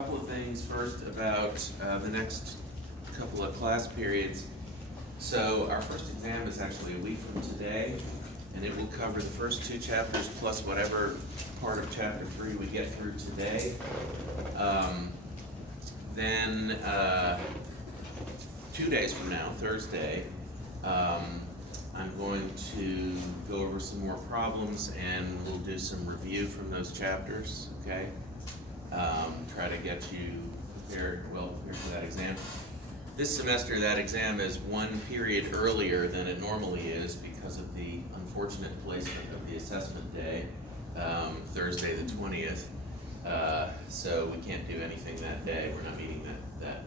Couple of things first about the next couple of class periods. So our first exam is actually a week from today, and it will cover the first two chapters plus whatever part of chapter 3 we get through today. Then 2 days from now, Thursday, I'm going to go over some more problems and we'll do some review from those chapters, okay? Try to get you prepared for that exam. This semester, that exam is one period earlier than it normally is because of the unfortunate placement of the assessment day, Thursday the 20th. So we can't do anything that day. We're not meeting that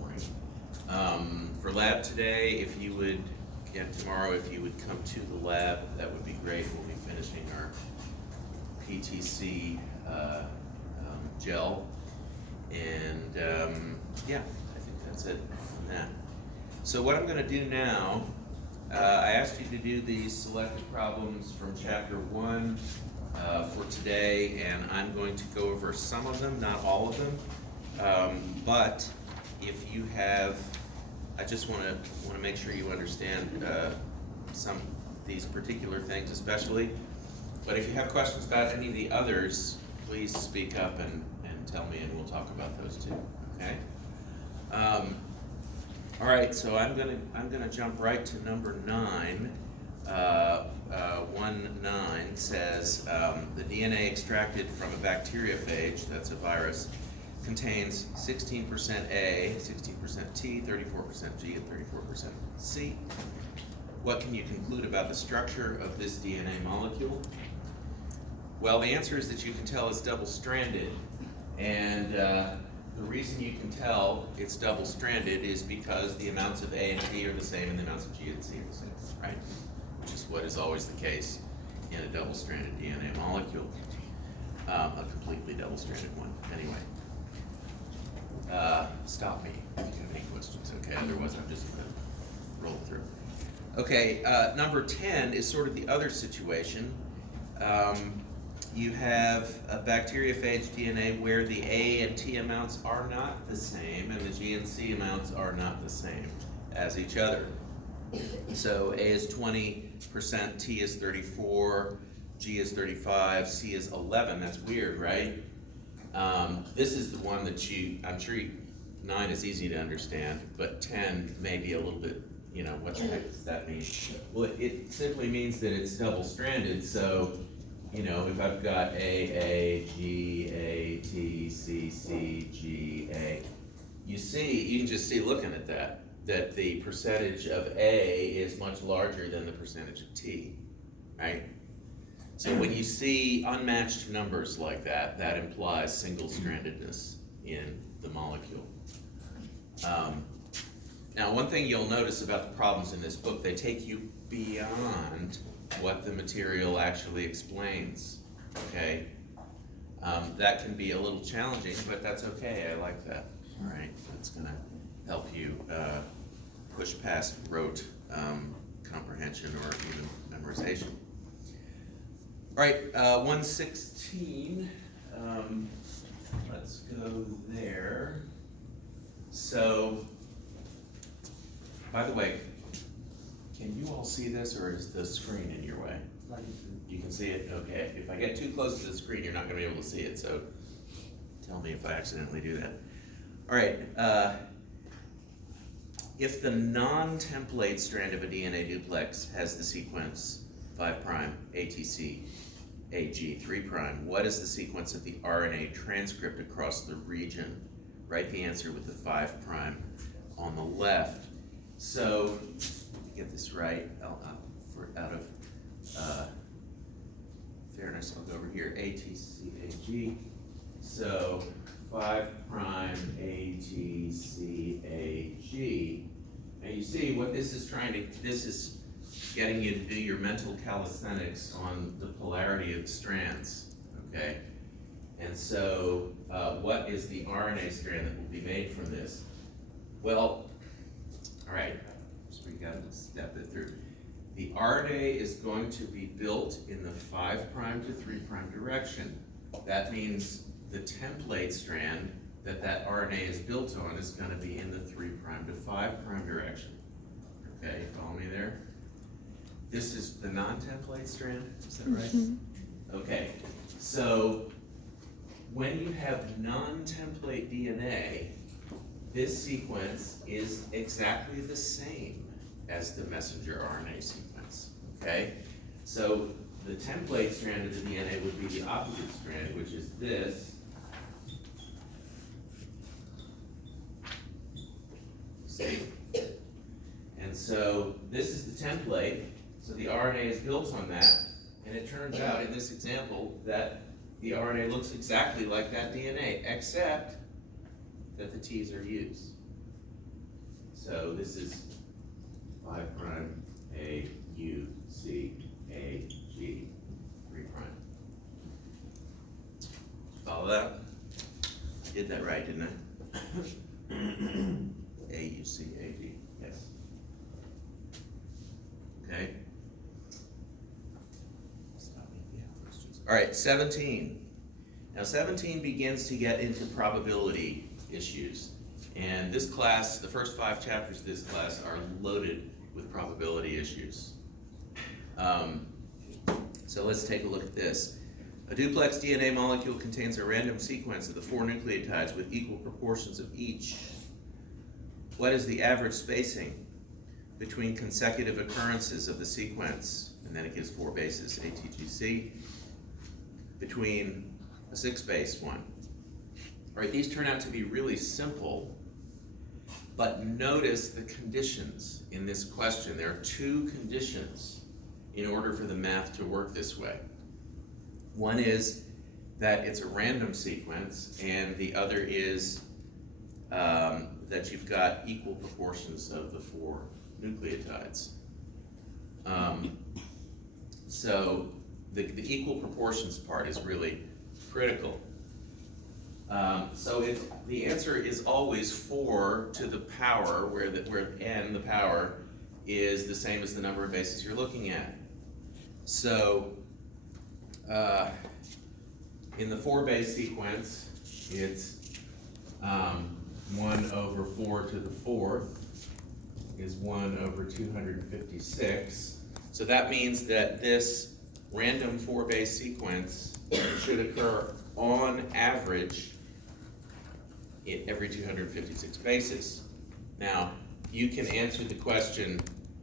morning. For lab today, tomorrow, if you would come to the lab, that would be great. We'll be finishing our PTC gel, and yeah, I think that's it on that. So what I'm going to do now, I asked you to do these selected problems from chapter 1 for today, and I'm going to go over some of them, not all of them, but if you have, I just want to make sure you understand some of these particular things especially, but if you have questions about any of the others, please speak up and tell me, and we'll talk about those too. Okay. All right. So I'm gonna jump right to number 9. 1.9 says the DNA extracted from a bacteriophage, that's a virus, contains 16% A, 16% T, 34% G, and 34% C. What can you conclude about the structure of this DNA molecule? Well, the answer is that you can tell it's double-stranded, and the reason you can tell it's double-stranded is because the amounts of A and T are the same and the amounts of G and C are the same, right? Which is what is always the case in a double-stranded DNA molecule, a completely double-stranded one. Anyway, stop me if you have any questions, okay? Otherwise, I'm just going to roll through. Okay, number 10 is sort of the other situation. You have a bacteriophage DNA where the A and T amounts are not the same and the G and C amounts are not the same as each other. So A is 20%, T is 34, G is 35, C is 11. That's weird, right? This is the one that I'm sure 9 is easy to understand, but 10 may be a little bit, what the heck does that mean? Well, it simply means that it's double-stranded, so if I've got A, G, A, T, C, C, G, A, you can just see looking at that the percentage of A is much larger than the percentage of T, right? So when you see unmatched numbers like that, that implies single-strandedness in the molecule. Now, one thing you'll notice about the problems in this book, they take you beyond what the material actually explains, okay? That can be a little challenging, but that's okay. I like that. All right, that's going to help you push past rote comprehension or even memorization. All right, 116. Let's go there. So, by the way, can you all see this, or is the screen in your way? You can see it? Okay. If I get too close to the screen, you're not going to be able to see it, so tell me if I accidentally do that. All right. If the non-template strand of a DNA duplex has the sequence 5' ATC AG 3', what is the sequence of the RNA transcript across the region? Write the answer with the 5' on the left. So, get this right, out of fairness, I'll go over here, ATCAG. So 5' ATCAG. Now you see what this is this is getting you to do your mental calisthenics on the polarity of the strands, okay? And so what is the RNA strand that will be made from this? Well, all right, so we got to step it through. The RNA is going to be built in the 5' to 3' direction. That means the template strand that RNA is built on is going to be in the 3' to 5' direction. Okay, follow me there? This is the non-template strand, is that right? Okay, so when you have non-template DNA, this sequence is exactly the same as the messenger RNA sequence, okay? So the template strand of the DNA would be the opposite strand, which is this. See? And so this is the template, so the RNA is built on that, and it turns out in this example that the RNA looks exactly like that DNA, except that the T's are U's. So this is 5' A, U, C, A, G, 3'. Follow that? I did that right, didn't I? A, U, C, A, G, yes. Okay. All right, 17. Now 17 begins to get into probability issues. And this class, the first 5 chapters of this class are loaded with probability issues. So let's take a look at this. A duplex DNA molecule contains a random sequence of the 4 nucleotides with equal proportions of each. What is the average spacing between consecutive occurrences of the sequence? And then it gives 4 bases, A, T, G, C, between a 6-base one. All right, these turn out to be really simple, but notice the conditions in this question. There are 2 conditions in order for the math to work this way. One is that it's a random sequence, and the other is that you've got equal proportions of the 4 nucleotides. So the equal proportions part is really critical. So the answer is always 4 to the power, where n, the power, is the same as the number of bases you're looking at. So in the 4-base sequence, it's 1 over 4 to the 4th is 1 over 256. So that means that this random 4-base sequence should occur on average in every 256 bases. Now, you can answer the question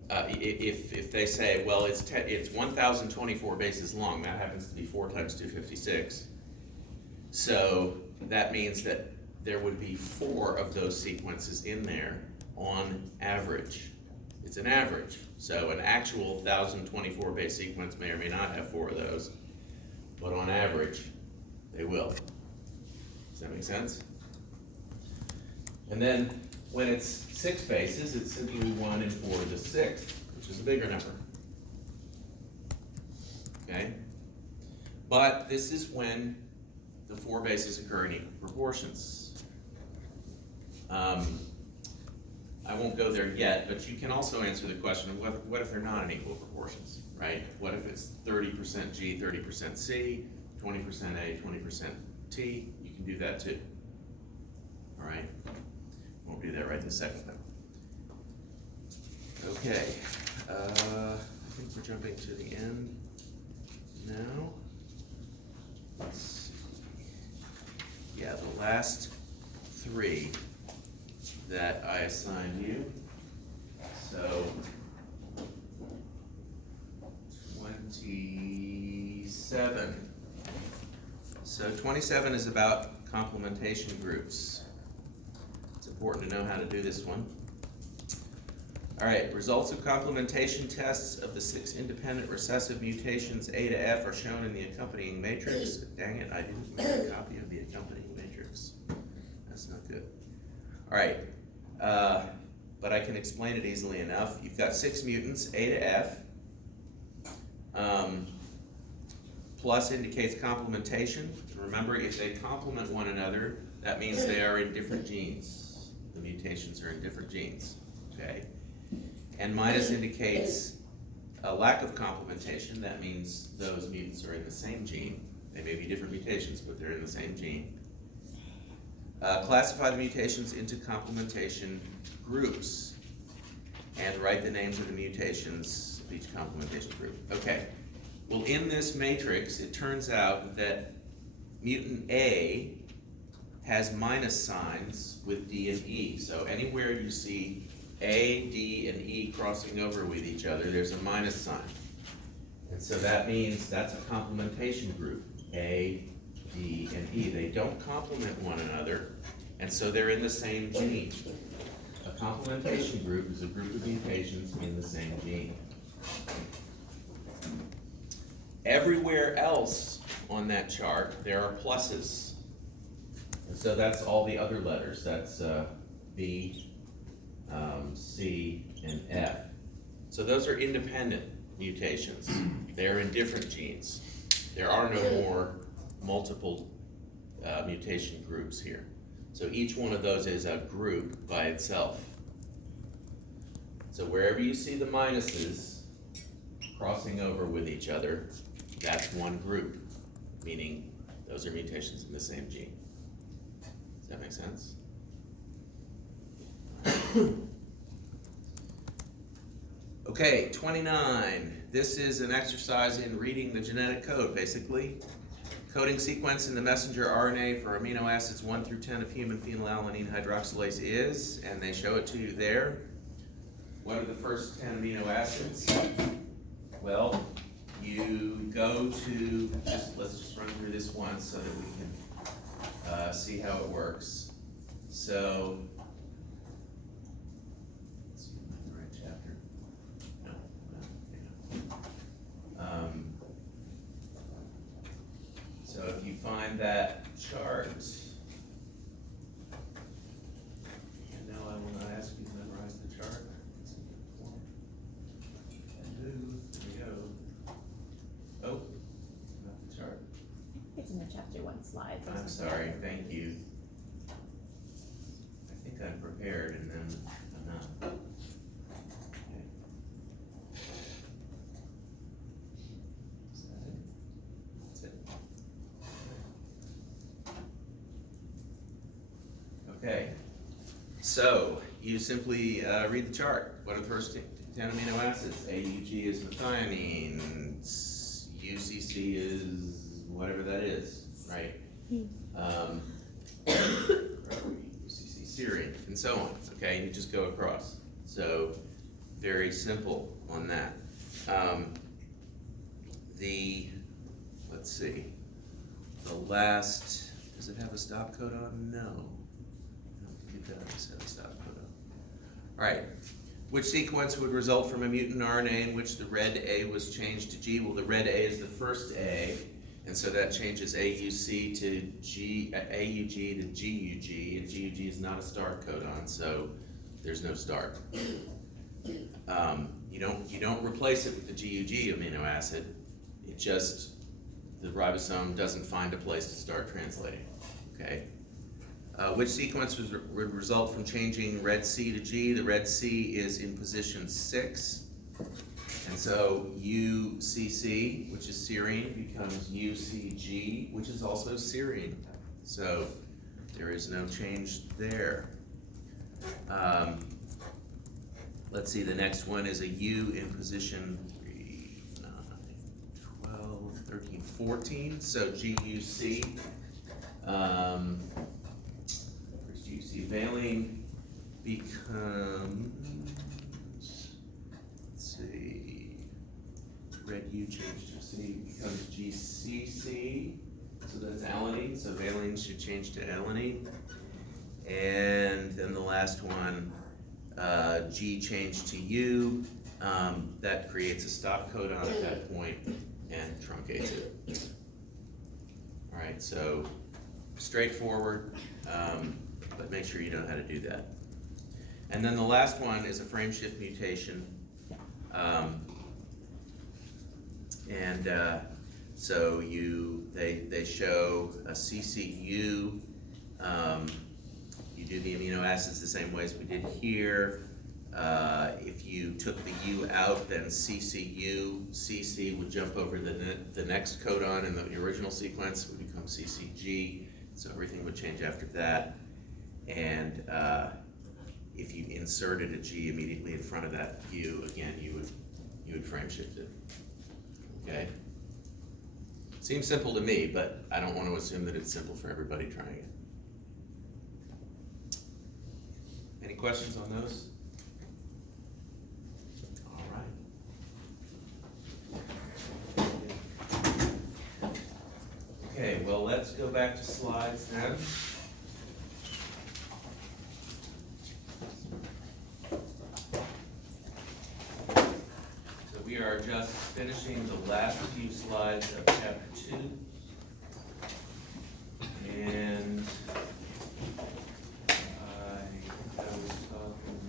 if they say, well, it's 1,024 bases long. That happens to be 4 times 256. So that means that there would be 4 of those sequences in there on average. It's an average. So an actual 1,024 base sequence may or may not have 4 of those, but on average, they will. Does that make sense? And then when it's 6 bases, it's simply 1 and 4 to the 6th, which is a bigger number. Okay? But this is when the 4 bases occur in equal proportions. I won't go there yet, but you can also answer the question of what if they're not in equal proportions, right? What if it's 30% G, 30% C, 20% A, 20% T? You can do that too. All right? Won't do that right this second though. Okay, I think we're jumping to the end now. Let's see. Yeah, the last 3 that I assigned you. So 27. So 27 is about complementation groups. It's important to know how to do this one. All right, results of complementation tests of the 6 independent recessive mutations A to F are shown in the accompanying matrix. Dang it, I didn't make a copy of the accompanying matrix. That's not good. All right, but I can explain it easily enough. You've got 6 mutants, A to F. Plus indicates complementation. Remember, if they complement one another, that means they are in different genes. The mutations are in different genes, okay? And minus indicates a lack of complementation. That means those mutants are in the same gene. They may be different mutations, but they're in the same gene. Classify the mutations into complementation groups and write the names of the mutations of each complementation group. Okay, well, in this matrix, it turns out that mutant A has minus signs with D and E. So anywhere you see A, D, and E crossing over with each other, there's a minus sign. And so that means that's a complementation group, A, D, and E. They don't complement one another, and so they're in the same gene. A complementation group is a group of mutations in the same gene. Everywhere else on that chart, there are pluses. And so that's all the other letters. That's B, C, and F. So those are independent mutations. They're in different genes. There are no more multiple mutation groups here. So each one of those is a group by itself. So wherever you see the minuses crossing over with each other, that's one group, meaning those are mutations in the same gene. Does that make sense? Okay, 29. This is an exercise in reading the genetic code, basically. Coding sequence in the messenger RNA for amino acids 1 through 10 of human phenylalanine hydroxylase is, and they show it to you there. What are the first 10 amino acids? Well, you go to, let's just run through this once so that we can see how it works. So, let's see if I'm in the right chapter. No. So if you find that chart, and no, I will not ask you to memorize the chart. There we go. Oh, not the chart. It's in the chapter 1 slide. I'm sorry, thank you. I think I'm prepared and then I'm not. Okay. Is that it? That's it. Okay. So, you simply read the chart. What are the first 10 amino acids? AUG is methionine, UCC is whatever that is, right? UCC serine, and so on, okay? You just go across. So, very simple on that. Let's see, the last, does it have a stop codon? No. I don't think it does have a stop codon. All right. Which sequence would result from a mutant RNA in which the red A was changed to G? Well, the red A is the first A, and so that changes AUC to AUG to GUG, and GUG is not a start codon, so there's no start. You don't replace it with the GUG amino acid. It just, the ribosome doesn't find a place to start translating. Okay. Which sequence would result from changing red C to G? The red C is in position 6. And so UCC, which is serine, becomes UCG, which is also serine. So there is no change there. Let's see, the next one is a U in position 3, 9, 12, 13, 14. So GUC. UC valine becomes, let's see, red U changed to C, becomes GCC, so that's alanine, so valine should change to alanine. And then the last one, G changed to U, that creates a stop codon at that point and truncates it. All right, so straightforward. But make sure you know how to do that. And then the last one is a frame shift mutation. So they show a CCU. You do the amino acids the same way as we did here. If you took the U out, then CCU, CC would jump over the next codon in the original sequence, would become CCG. So everything would change after that. And if you inserted a G immediately in front of that U, again, you would frame shift it. Okay? Seems simple to me, but I don't want to assume that it's simple for everybody trying it. Any questions on those? All right. Okay, well, let's go back to slides then. So we are just finishing the last few slides of chapter 2. And I was talking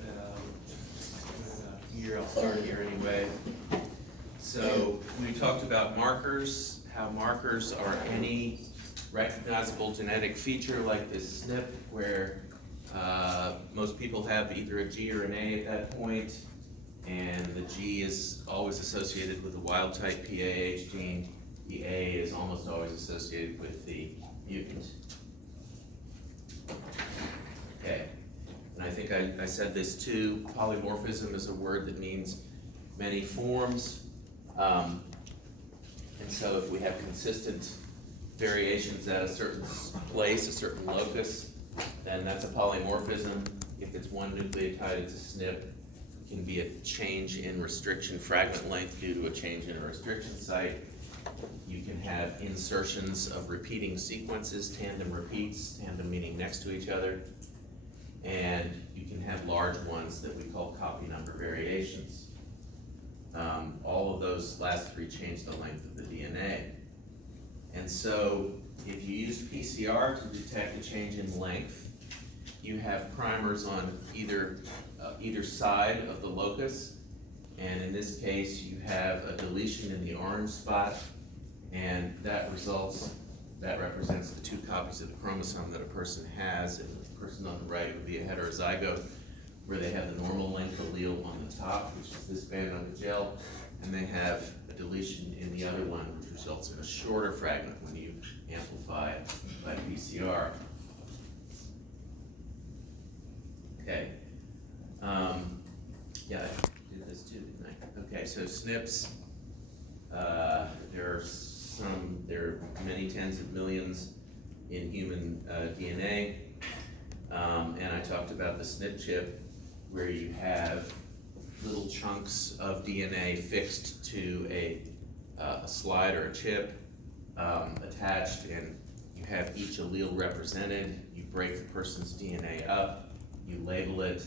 about here, I'll start here anyway. So we talked about markers, how markers are any recognizable genetic feature like this SNP, where most people have either a G or an A at that point, and the G is always associated with the wild type PAH gene. The A is almost always associated with the mutant. Okay, and I think I said this too, polymorphism is a word that means many forms. And so if we have consistent variations at a certain place, a certain locus, then that's a polymorphism. If it's one nucleotide, it's a SNP. It can be a change in restriction fragment length due to a change in a restriction site. You can have insertions of repeating sequences, tandem repeats, tandem meaning next to each other. And you can have large ones that we call copy number variations. All of those last three change the length of the DNA. And so if you use PCR to detect a change in length, you have primers on either side of the locus. And in this case, you have a deletion in the orange spot, and that represents the two copies of the chromosome that a person has. And the person on the right would be a heterozygote, where they have the normal length allele on the top, which is this band on the gel, and they have a deletion in the other one, which results in a shorter fragment when you amplify by PCR. Okay. Yeah, I did this too, didn't I? Okay, so SNPs, there are many tens of millions in human DNA. And I talked about the SNP chip, where you have little chunks of DNA fixed to a slide or a chip attached, and you have each allele represented. You break the person's DNA up, you label it,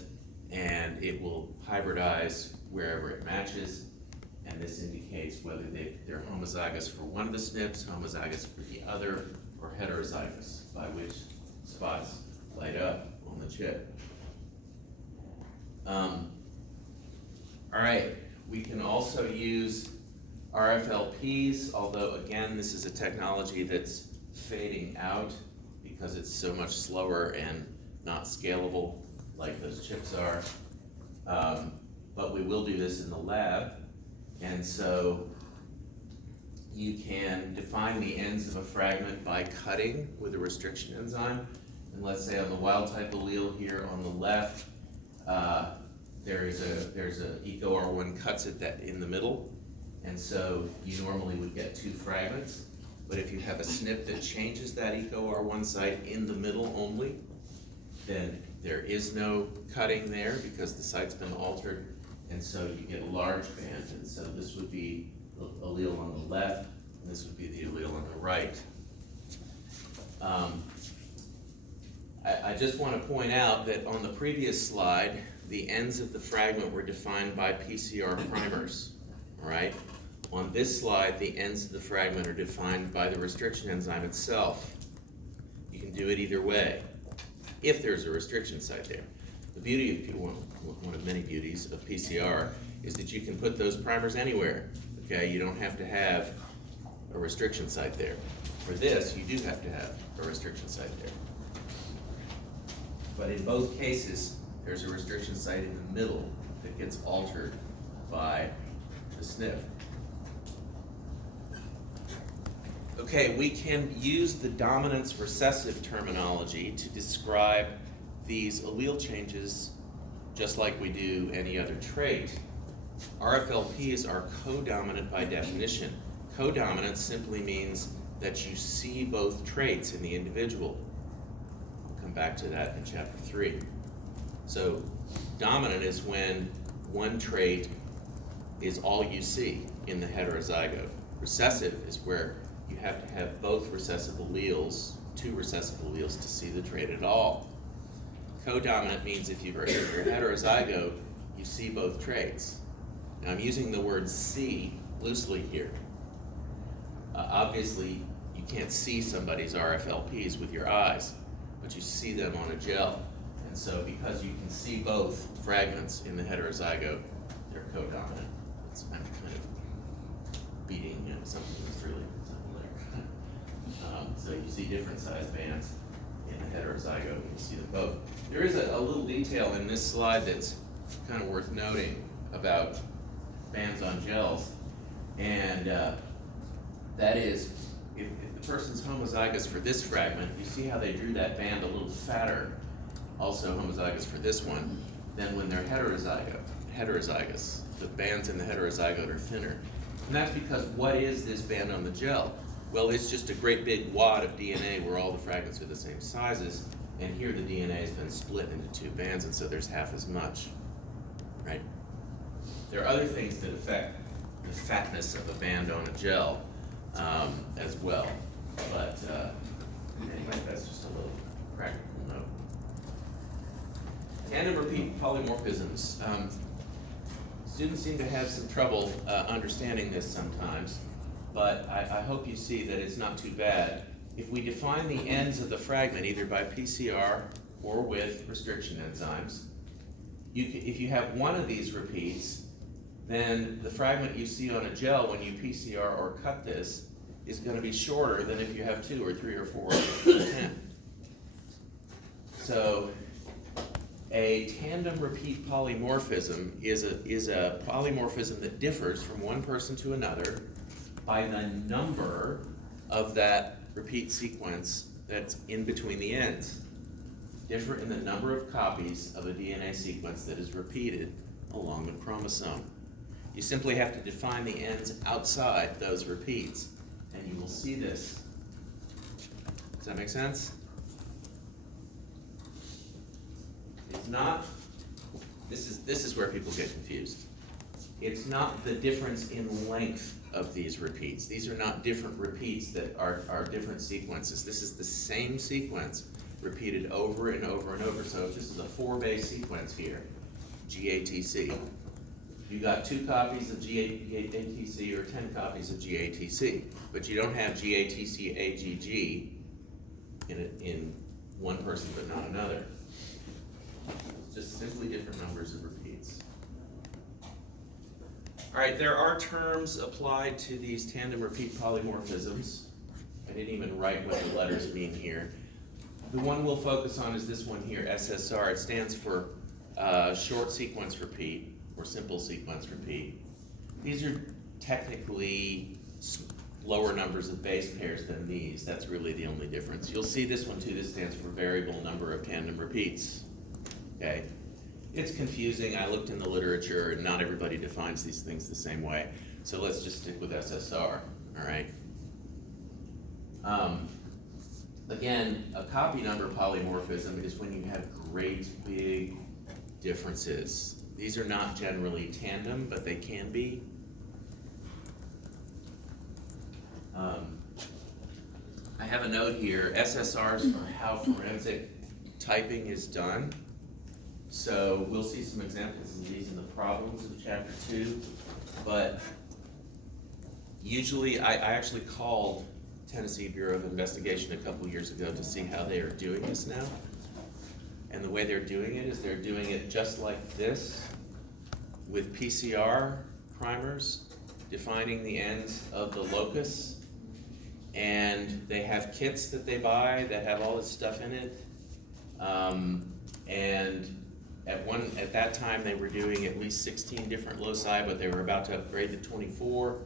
and it will hybridize wherever it matches. And this indicates whether they're homozygous for one of the SNPs, homozygous for the other, or heterozygous, by which spots light up on the chip. All right, we can also use RFLPs, although again, this is a technology that's fading out because it's so much slower and not scalable like those chips are. But we will do this in the lab. And so you can define the ends of a fragment by cutting with a restriction enzyme. And let's say on the wild type allele here on the left, there's a EcoR1 cuts it that in the middle. And so you normally would get two fragments. But if you have a SNP that changes that EcoR1 site in the middle only, then there is no cutting there because the site's been altered. And so you get a large band. And so this would be the allele on the left, and this would be the allele on the right. I just want to point out that on the previous slide, the ends of the fragment were defined by PCR primers, all right? On this slide, the ends of the fragment are defined by the restriction enzyme itself. You can do it either way, if there's a restriction site there. The beauty of, one of many beauties of PCR is that you can put those primers anywhere, okay? You don't have to have a restriction site there. For this, you do have to have a restriction site there. But in both cases, there's a restriction site in the middle that gets altered by the SNP. Okay, we can use the dominance recessive terminology to describe these allele changes just like we do any other trait. RFLPs are codominant by definition. Codominant simply means that you see both traits in the individual. We'll come back to that in chapter 3. So dominant is when one trait is all you see in the heterozygote. Recessive is where you have to have both recessive alleles, two recessive alleles, to see the trait at all. Codominant means if you're heterozygote, you see both traits. Now I'm using the word see loosely here. Obviously, you can't see somebody's RFLPs with your eyes, but you see them on a gel. And so because you can see both fragments in the heterozygote, they're codominant. It's kind of beating something that's really simple there. So you see different size bands in the heterozygote, you can see them both. There is a little detail in this slide that's kind of worth noting about bands on gels, and that is, if the person's homozygous for this fragment, you see how they drew that band a little fatter, also homozygous for this one, than when they're heterozygous. The bands in the heterozygote are thinner. And that's because what is this band on the gel? Well, it's just a great big wad of DNA where all the fragments are the same sizes, and here the DNA has been split into two bands, and so there's half as much, right? There are other things that affect the fatness of a band on a gel as well, but anyway, that's just a little practical note. Tandem repeat polymorphisms. Students seem to have some trouble understanding this sometimes, but I hope you see that it's not too bad. If we define the ends of the fragment either by PCR or with restriction enzymes, if you have one of these repeats, then the fragment you see on a gel when you PCR or cut this is going to be shorter than if you have 2 or 3 or 4 or 10. So a tandem repeat polymorphism is a polymorphism that differs from one person to another by the number of that repeat sequence that's in between the ends. Differ in the number of copies of a DNA sequence that is repeated along the chromosome. You simply have to define the ends outside those repeats, and you will see this. Does that make sense? It's not, this is where people get confused. It's not the difference in length of these repeats. These are not different repeats that are different sequences. This is the same sequence repeated over and over and over. So if this is a 4-base sequence here, GATC, you got 2 copies of GATC or 10 copies of GATC, but you don't have GATC AGG in one person but not another. It's just simply different numbers of repeats. All right, there are terms applied to these tandem repeat polymorphisms. I didn't even write what the letters mean here. The one we'll focus on is this one here, SSR. It stands for short sequence repeat or simple sequence repeat. These are technically lower numbers of base pairs than these. That's really the only difference. You'll see this one too. This stands for variable number of tandem repeats. Okay, it's confusing. I looked in the literature and not everybody defines these things the same way. So let's just stick with SSR, all right? Again, a copy number polymorphism is when you have great big differences. These are not generally tandem, but they can be. I have a note here, SSRs are how forensic typing is done. So we'll see some examples of these in the problems of chapter 2, but usually I actually called Tennessee Bureau of Investigation a couple years ago to see how they are doing this now. And the way they're doing it is they're doing it just like this with PCR primers, defining the ends of the locus, and they have kits that they buy that have all this stuff in it. And at that time they were doing at least 16 different loci, but they were about to upgrade to 24.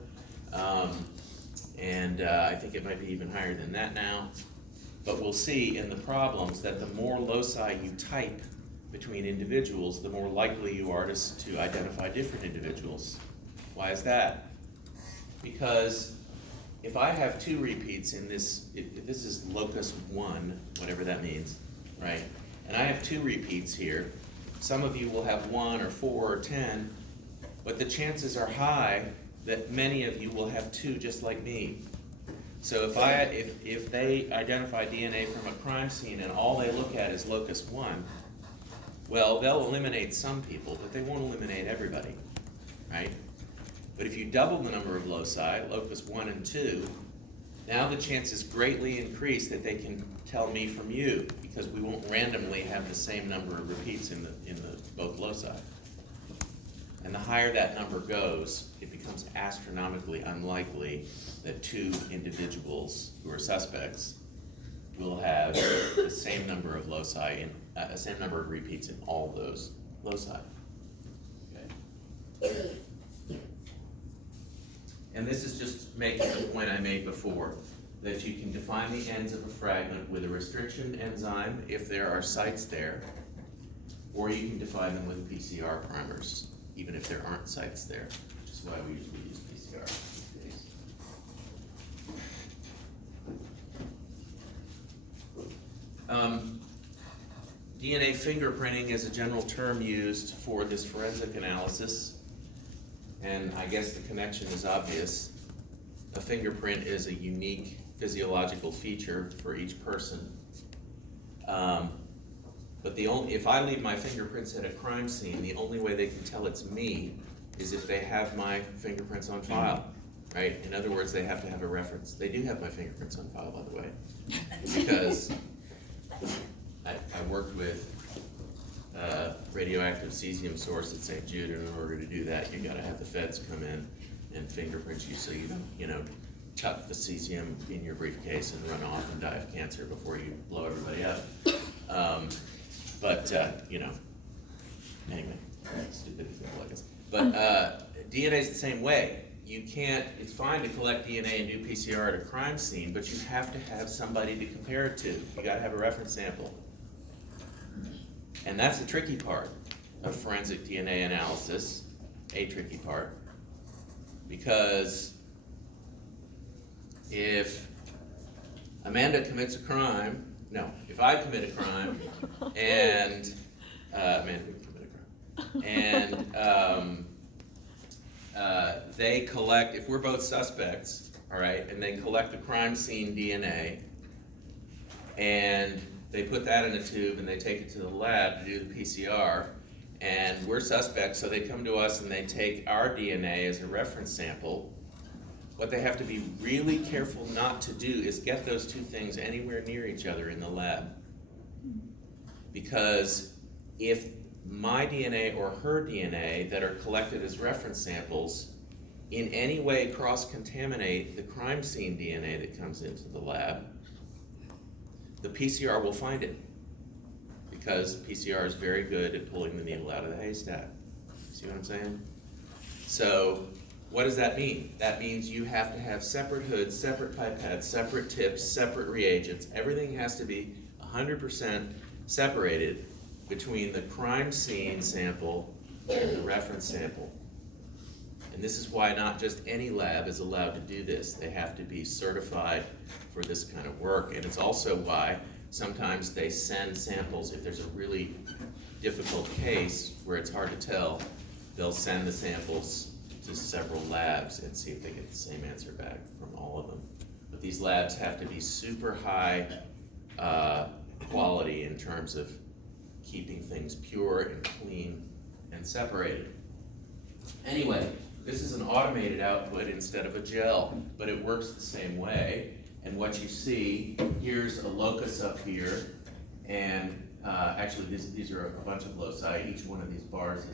And I think it might be even higher than that now. But we'll see in the problems that the more loci you type between individuals, the more likely you are to identify different individuals. Why is that? Because if I have 2 repeats in this, if this is locus 1, whatever that means, right? And I have 2 repeats here. Some of you will have 1 or 4 or 10, but the chances are high that many of you will have 2 just like me. So if they identify DNA from a crime scene and all they look at is locus 1, well, they'll eliminate some people, but they won't eliminate everybody, right? But if you double the number of loci, locus 1 and 2, now the chances greatly increase that they can tell me from you, because we won't randomly have the same number of repeats in both loci. And the higher that number goes, it becomes astronomically unlikely that 2 individuals who are suspects will have the same number of loci, same number of repeats in all those loci. Okay. And this is just making the point I made before, that you can define the ends of a fragment with a restriction enzyme if there are sites there, or you can define them with PCR primers, even if there aren't sites there, which is why we usually use PCR these days. DNA fingerprinting is a general term used for this forensic analysis, and I guess the connection is obvious. A fingerprint is a unique physiological feature for each person. But if I leave my fingerprints at a crime scene, the only way they can tell it's me is if they have my fingerprints on file, right? In other words, they have to have a reference. They do have my fingerprints on file, by the way, because I worked with radioactive cesium source at St. Jude, and in order to do that, you gotta have the feds come in and fingerprint you so you don't, tuck the cesium in your briefcase and run off and die of cancer before you blow everybody up. Anyway, stupid example, I guess. But DNA is the same way. It's fine to collect DNA and do PCR at a crime scene, but you have to have somebody to compare it to. You gotta have a reference sample. And that's the tricky part of forensic DNA analysis, a tricky part, because if Amanda commits a crime, if I commit a crime, and Amanda didn't commit a crime, and they collect, if we're both suspects, all right, and they collect the crime scene DNA, and they put that in a tube and they take it to the lab to do the PCR, and we're suspects, so they come to us and they take our DNA as a reference sample. What they have to be really careful not to do is get those 2 things anywhere near each other in the lab. Because if my DNA or her DNA that are collected as reference samples in any way cross-contaminate the crime scene DNA that comes into the lab, the PCR will find it, because PCR is very good at pulling the needle out of the haystack. See what I'm saying? So what does that mean? That means you have to have separate hoods, separate pipettes, separate tips, separate reagents. Everything has to be 100% separated between the crime scene sample and the reference sample. And this is why not just any lab is allowed to do this. They have to be certified for this kind of work. And it's also why sometimes they send samples, if there's a really difficult case where it's hard to tell, they'll send the samples to several labs and see if they get the same answer back from all of them. But these labs have to be super high quality in terms of keeping things pure and clean and separated. Anyway, this is an automated output instead of a gel, but it works the same way. And what you see, here's a locus up here, and actually these are a bunch of loci. Each one of these bars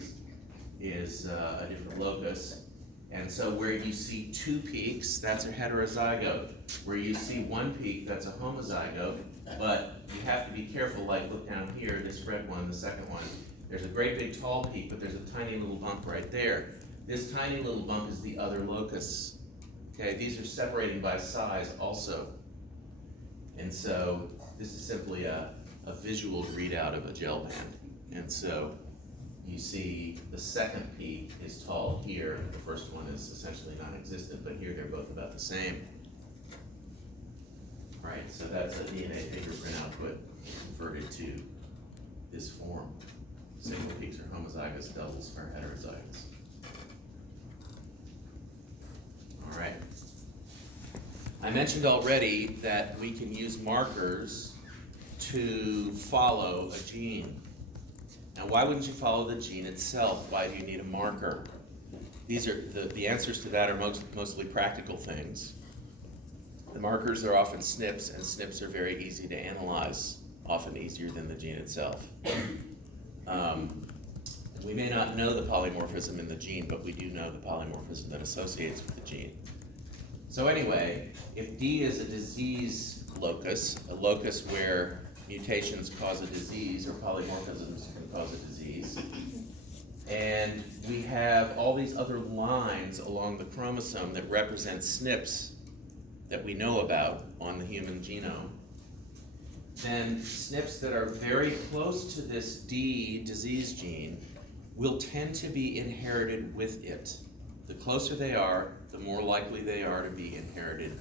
is a different locus. And so where you see 2 peaks, that's a heterozygote. Where you see 1 peak, that's a homozygote. But you have to be careful, like look down here, this red one, the second one. There's a great big tall peak, but there's a tiny little bump right there. This tiny little bump is the other locus. Okay, these are separating by size also. And so this is simply a visual readout of a gel band. And so you see the second peak is tall here, the first one is essentially non-existent, but here they're both about the same. All right, so that's a DNA fingerprint output converted to this form. Single peaks are homozygous, doubles are heterozygous. All right. I mentioned already that we can use markers to follow a gene. Now, why wouldn't you follow the gene itself? Why do you need a marker? These are the answers to that are mostly practical things. The markers are often SNPs, and SNPs are very easy to analyze, often easier than the gene itself. We may not know the polymorphism in the gene, but we do know the polymorphism that associates with the gene. So anyway, if D is a disease locus, a locus where mutations cause a disease or polymorphisms can cause a disease, and we have all these other lines along the chromosome that represent SNPs that we know about on the human genome, then SNPs that are very close to this D disease gene will tend to be inherited with it. The closer they are, the more likely they are to be inherited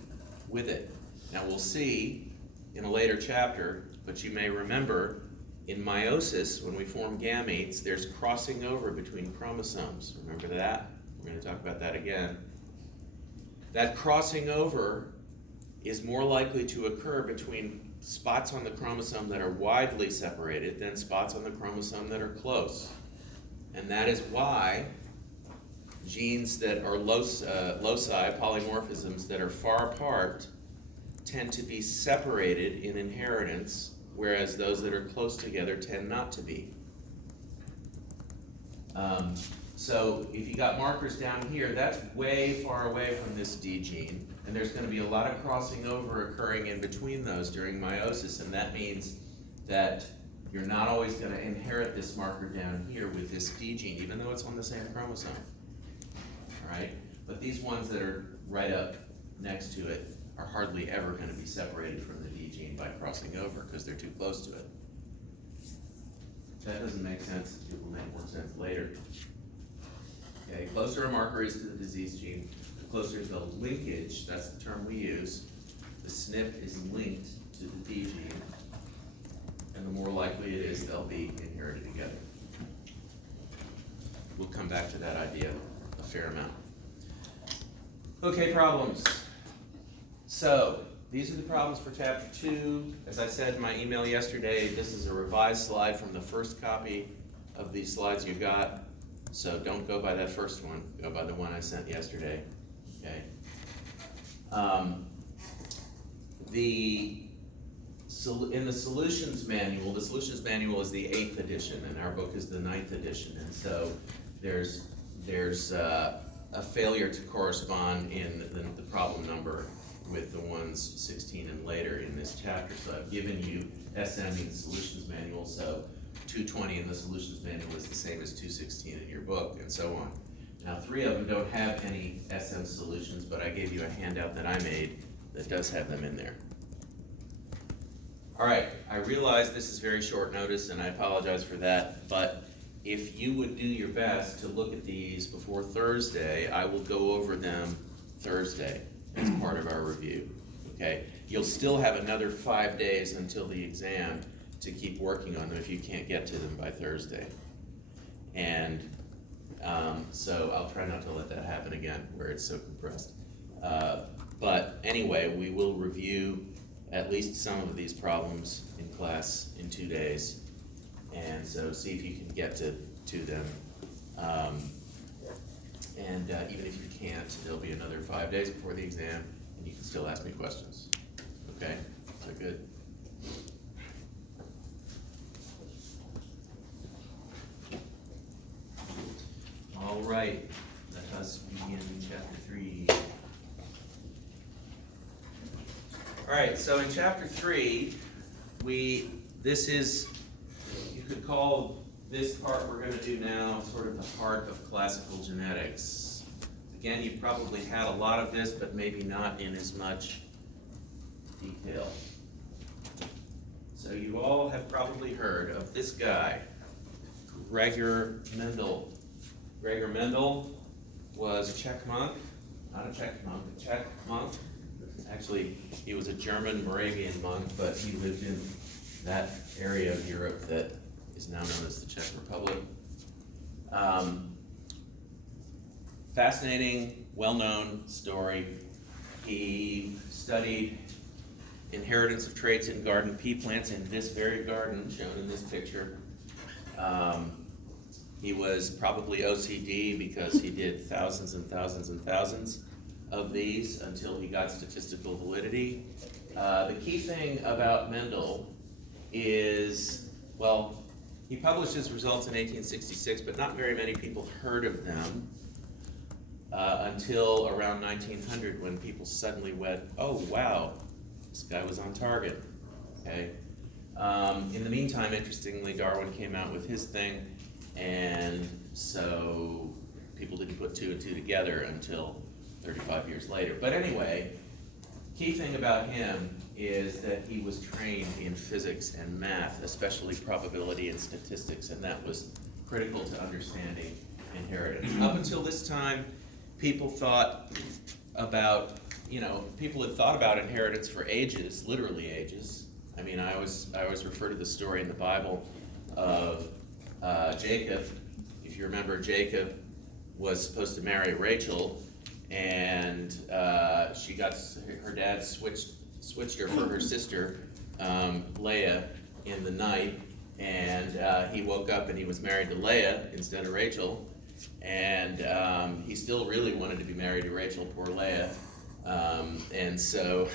with it. Now we'll see in a later chapter, but you may remember in meiosis, when we form gametes, there's crossing over between chromosomes. Remember that? We're going to talk about that again. That crossing over is more likely to occur between spots on the chromosome that are widely separated than spots on the chromosome that are close. And that is why genes that are loci, polymorphisms that are far apart, tend to be separated in inheritance, whereas those that are close together tend not to be. So if you got markers down here, that's way far away from this D gene, and there's going to be a lot of crossing over occurring in between those during meiosis, and that means that you're not always going to inherit this marker down here with this D gene, even though it's on the same chromosome. All right? But these ones that are right up next to it are hardly ever going to be separated from the D gene by crossing over because they're too close to it. If that doesn't make sense, it will make more sense later. Okay, closer a marker is to the disease gene, the closer the linkage, that's the term we use. The SNP is linked to the D gene, and the more likely it is they'll be inherited together. We'll come back to that idea a fair amount. Okay, problems. So, these are the problems for chapter 2. As I said in my email yesterday, this is a revised slide from the first copy of these slides you got. So don't go by that first one, go by the one I sent yesterday, okay? In the solutions manual, the solutions manual is the 8th edition, and our book is the 9th edition, and so there's a failure to correspond in the problem number with the ones 16 and later in this chapter. So I've given you SM in the solutions manual, so 220 in the solutions manual is the same as 216 in your book, and so on. Now 3 of them don't have any SM solutions, but I gave you a handout that I made that does have them in there. All right, I realize this is very short notice, and I apologize for that, but if you would do your best to look at these before Thursday, I will go over them Thursday as part of our review, okay? You'll still have another 5 days until the exam to keep working on them if you can't get to them by Thursday. And so I'll try not to let that happen again where it's so compressed. But anyway, we will review at least some of these problems in class in 2 days. And so see if you can get to them. And even if you can't, there'll be another 5 days before the exam, and you can still ask me questions. Okay? So good. All right, let us begin chapter 3. All right, so in chapter 3, this is, you could call this part we're going to do now sort of the heart of classical genetics. Again, you probably had a lot of this, but maybe not in as much detail. So you all have probably heard of this guy, Gregor Mendel. Gregor Mendel was a Czech monk, not a Czech monk, a Czech monk. Actually, he was a German Moravian monk, but he lived in that area of Europe that is now known as the Czech Republic. Fascinating, well-known story. He studied inheritance of traits in garden pea plants in this very garden shown in this picture. He was probably OCD because he did thousands and thousands and thousands of these until he got statistical validity. The key thing about Mendel is, well, he published his results in 1866, but not very many people heard of them until around 1900, when people suddenly went, oh wow, this guy was on target, okay? In the meantime, interestingly, Darwin came out with his thing, and so people didn't put two and two together until 35 years later. But anyway, key thing about him is that he was trained in physics and math, especially probability and statistics, and that was critical to understanding inheritance. Up until this time, people thought about, people had thought about inheritance for ages, literally ages. I mean, I always refer to the story in the Bible of Jacob. If you remember, Jacob was supposed to marry Rachel, and she got, her dad switched her for her sister, Leah, in the night, and he woke up and he was married to Leah instead of Rachel, and he still really wanted to be married to Rachel, poor Leah, and so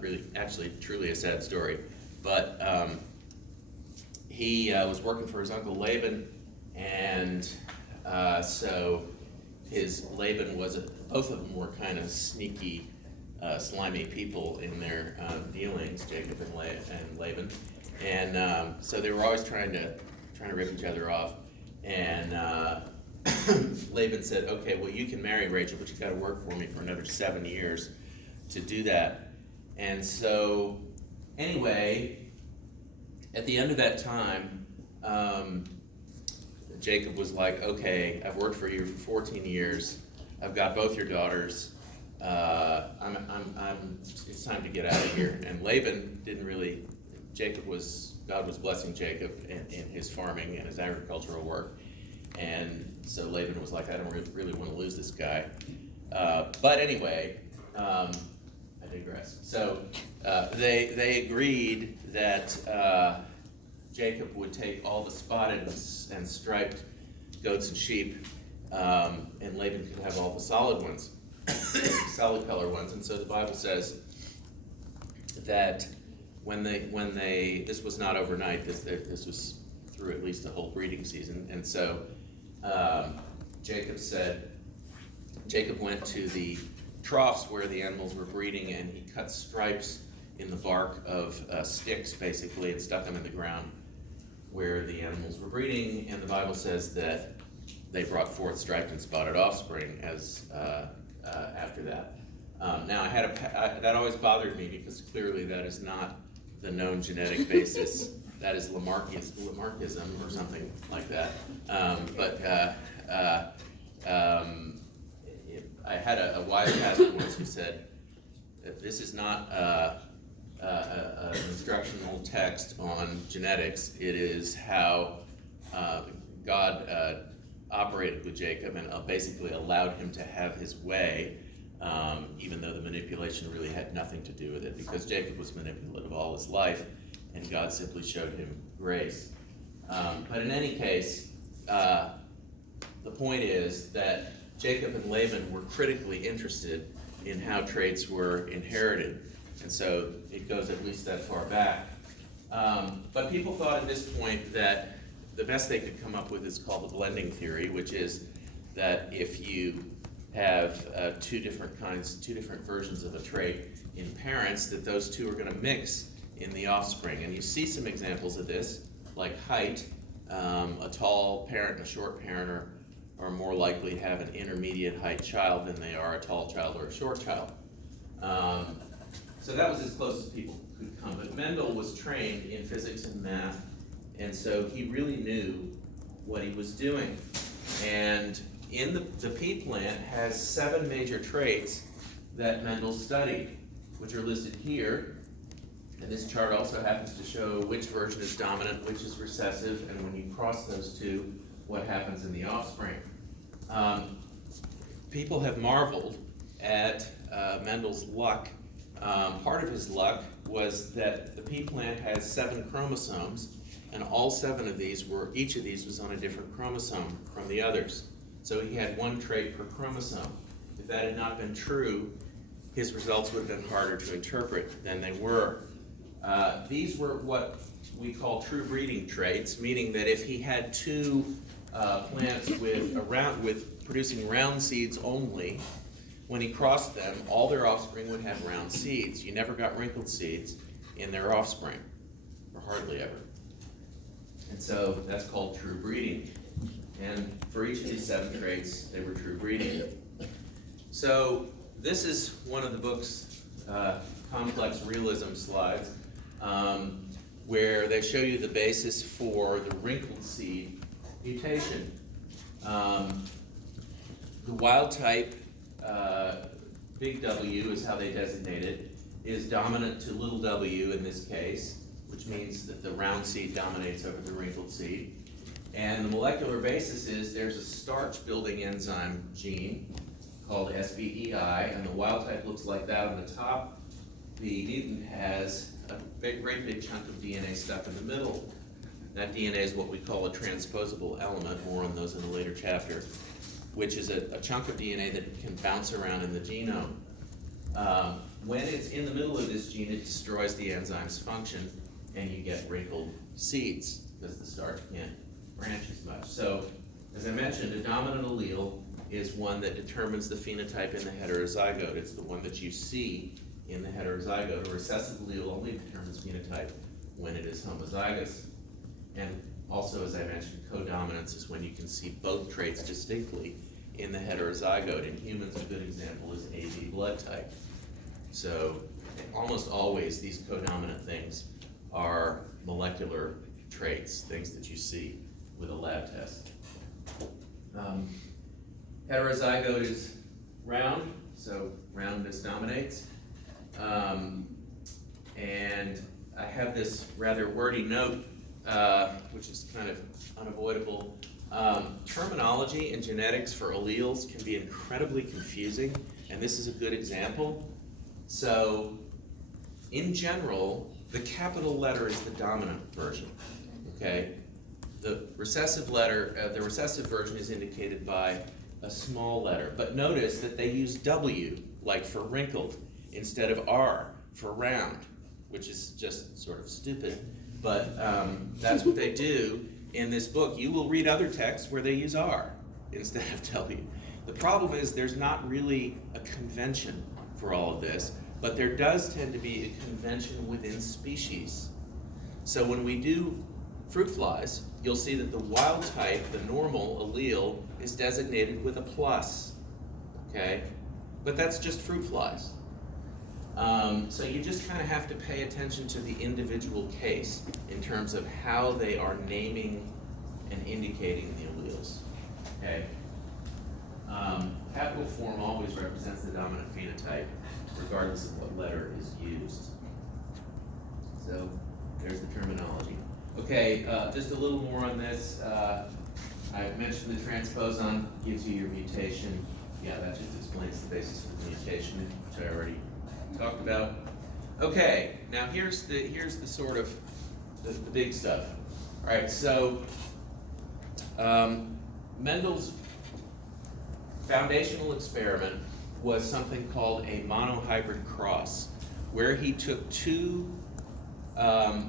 really, actually, truly a sad story, but he was working for his uncle Laban, and so Laban was, both of them were kind of sneaky, slimy people in their dealings, Jacob and Laban, and so they were always trying to rip each other off, and Laban said, okay, well, you can marry Rachel, but you got to work for me for another 7 years to do that. And so, anyway, at the end of that time, Jacob was like, okay, I've worked for you for 14 years. I've got both your daughters. It's time to get out of here. And Laban didn't really, God was blessing Jacob in his farming and his agricultural work. And so Laban was like, I don't really want to lose this guy. But anyway, I digress. So they agreed that Jacob would take all the spotted and striped goats and sheep, and Laban could have all the solid ones, solid color ones. And so the Bible says that when they this was not overnight. This was through at least a whole breeding season. And so Jacob went to the troughs where the animals were breeding, and he cut stripes in the bark of sticks, basically, and stuck them in the ground where the animals were breeding. And the Bible says that they brought forth striped and spotted offspring as after that. Now, that always bothered me, because clearly that is not the known genetic basis. That is Lamarckism or something like that. I had a wise pastor once who said that this is not an instructional text on genetics. It is how God operated with Jacob and basically allowed him to have his way, even though the manipulation really had nothing to do with it, because Jacob was manipulative all his life, and God simply showed him grace. But in any case, the point is that Jacob and Laban were critically interested in how traits were inherited, and so it goes at least that far back. But people thought at this point that the best they could come up with is called the blending theory, which is that if you have two different versions of a trait in parents, that those two are going to mix in the offspring. And you see some examples of this, like height. A tall parent and a short parent are more likely to have an intermediate height child than they are a tall child or a short child. So that was as close as people could come. But Mendel was trained in physics and math, and so he really knew what he was doing. And in the pea plant has 7 major traits that Mendel studied, which are listed here. And this chart also happens to show which version is dominant, which is recessive, and when you cross those two, what happens in the offspring. People have marveled at Mendel's luck. Part of his luck was that the pea plant has 7 chromosomes, and all 7 of these each of these was on a different chromosome from the others. So he had 1 trait per chromosome. If that had not been true, his results would have been harder to interpret than they were. These were what we call true breeding traits, meaning that if he had 2 plants with producing round seeds only, when he crossed them, all their offspring would have round seeds. You never got wrinkled seeds in their offspring, or hardly ever. And so that's called true breeding. And for each of these 7 traits, they were true breeding. So this is one of the book's complex realism slides, where they show you the basis for the wrinkled seed mutation. The wild type, big W is how they designate it, is dominant to little w in this case, which means that the round seed dominates over the wrinkled seed. And the molecular basis is there's a starch building enzyme gene called SBEI, and the wild type looks like that on the top. The mutant has a great big chunk of DNA stuck in the middle. That DNA is what we call a transposable element, more on those in a later chapter, which is a chunk of DNA that can bounce around in the genome. When it's in the middle of this gene, it destroys the enzyme's function, and you get wrinkled seeds, because the starch can't branch as much. So, as I mentioned, a dominant allele is one that determines the phenotype in the heterozygote. It's the one that you see in the heterozygote. A recessive allele only determines phenotype when it is homozygous. And also, as I mentioned, codominance is when you can see both traits distinctly in the heterozygote. In humans, a good example is AB blood type. So almost always these codominant things are molecular traits, things that you see with a lab test. Heterozygote is round, so roundness dominates. And I have this rather wordy note, which is kind of unavoidable. Terminology in genetics for alleles can be incredibly confusing, and this is a good example. So, in general, the capital letter is the dominant version, okay? The recessive version is indicated by a small letter, but notice that they use W, like for wrinkled, instead of R for round, which is just sort of stupid, but that's what they do in this book. You will read other texts where they use R instead of W. The problem is there's not really a convention for all of this, but there does tend to be a convention within species. So when we do fruit flies, you'll see that the wild type, the normal allele, is designated with a plus, okay? But that's just fruit flies. So you just kind of have to pay attention to the individual case in terms of how they are naming and indicating the alleles, okay? Capital form always represents the dominant phenotype, regardless of what letter is used. So there's the terminology. Okay, just a little more on this. I mentioned the transposon gives you your mutation. Yeah, that just explains the basis for the mutation, which I already talked about. Okay, now here's the sort of the big stuff. All right, so Mendel's foundational experiment was something called a monohybrid cross, where he took a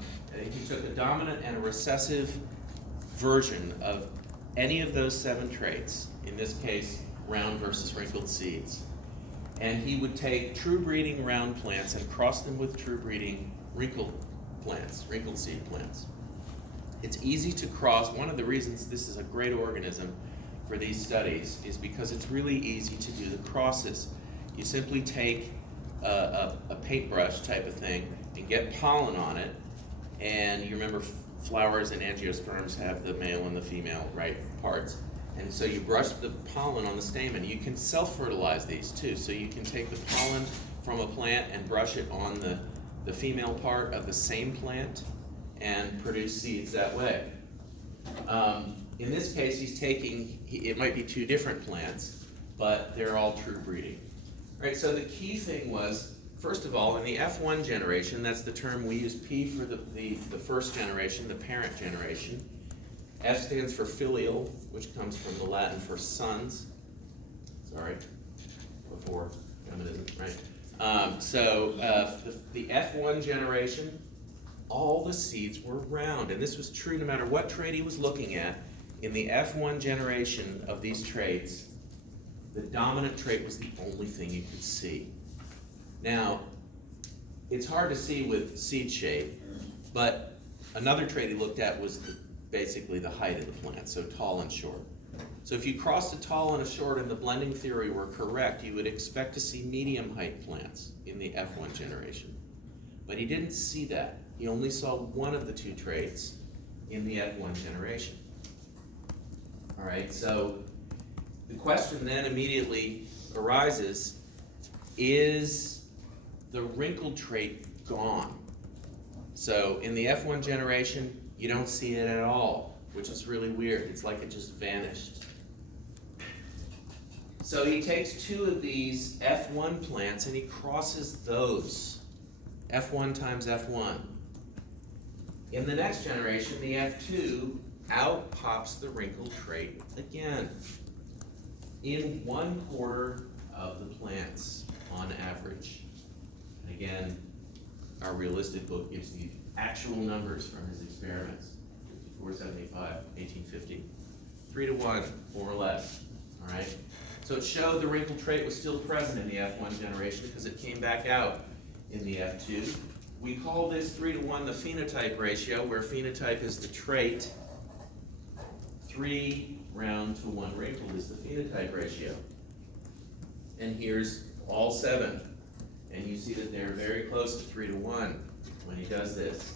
dominant and a recessive version of any of those 7 traits, in this case, round versus wrinkled seeds. And he would take true breeding round plants and cross them with true breeding wrinkled plants, wrinkled seed plants. It's easy to cross. One of the reasons this is a great organism for these studies is because it's really easy to do the crosses. You simply take a paintbrush type of thing and get pollen on it, and you remember flowers and angiosperms have the male and the female, right, parts. And so you brush the pollen on the stamen. You can self-fertilize these too. So you can take the pollen from a plant and brush it on the female part of the same plant and produce seeds that way. In this case, he's taking, it might be two different plants, but they're all true breeding. All right, so the key thing was, first of all, in the F1 generation, that's the term we use P for the first generation, the parent generation. F stands for filial, which comes from the Latin for sons. Sorry, before feminism, right? The F1 generation, all the seeds were round, and this was true no matter what trait he was looking at. In the F1 generation of these traits, the dominant trait was the only thing you could see. Now, it's hard to see with seed shape, but another trait he looked at was basically the height of the plant, so tall and short. So if you crossed a tall and a short and the blending theory were correct, you would expect to see medium height plants in the F1 generation. But he didn't see that. He only saw one of the two traits in the F1 generation. All right, so the question then immediately arises, is the wrinkled trait gone? So in the F1 generation, you don't see it at all, which is really weird. It's like it just vanished. So he takes two of these F1 plants and he crosses those, F1 times F1. In the next generation, the F2, out pops the wrinkled trait again, in 1/4 of the plants on average. And again, our realistic book gives you actual numbers from his experiments, 5475, 1850, 3 to 1, more or less, all right? So it showed the wrinkled trait was still present in the F1 generation because it came back out in the F2. We call this 3 to 1 the phenotype ratio, where phenotype is the trait, 3 round to 1 wrinkled is the phenotype ratio. And here's all 7, and you see that they're very close to 3 to 1. When he does this.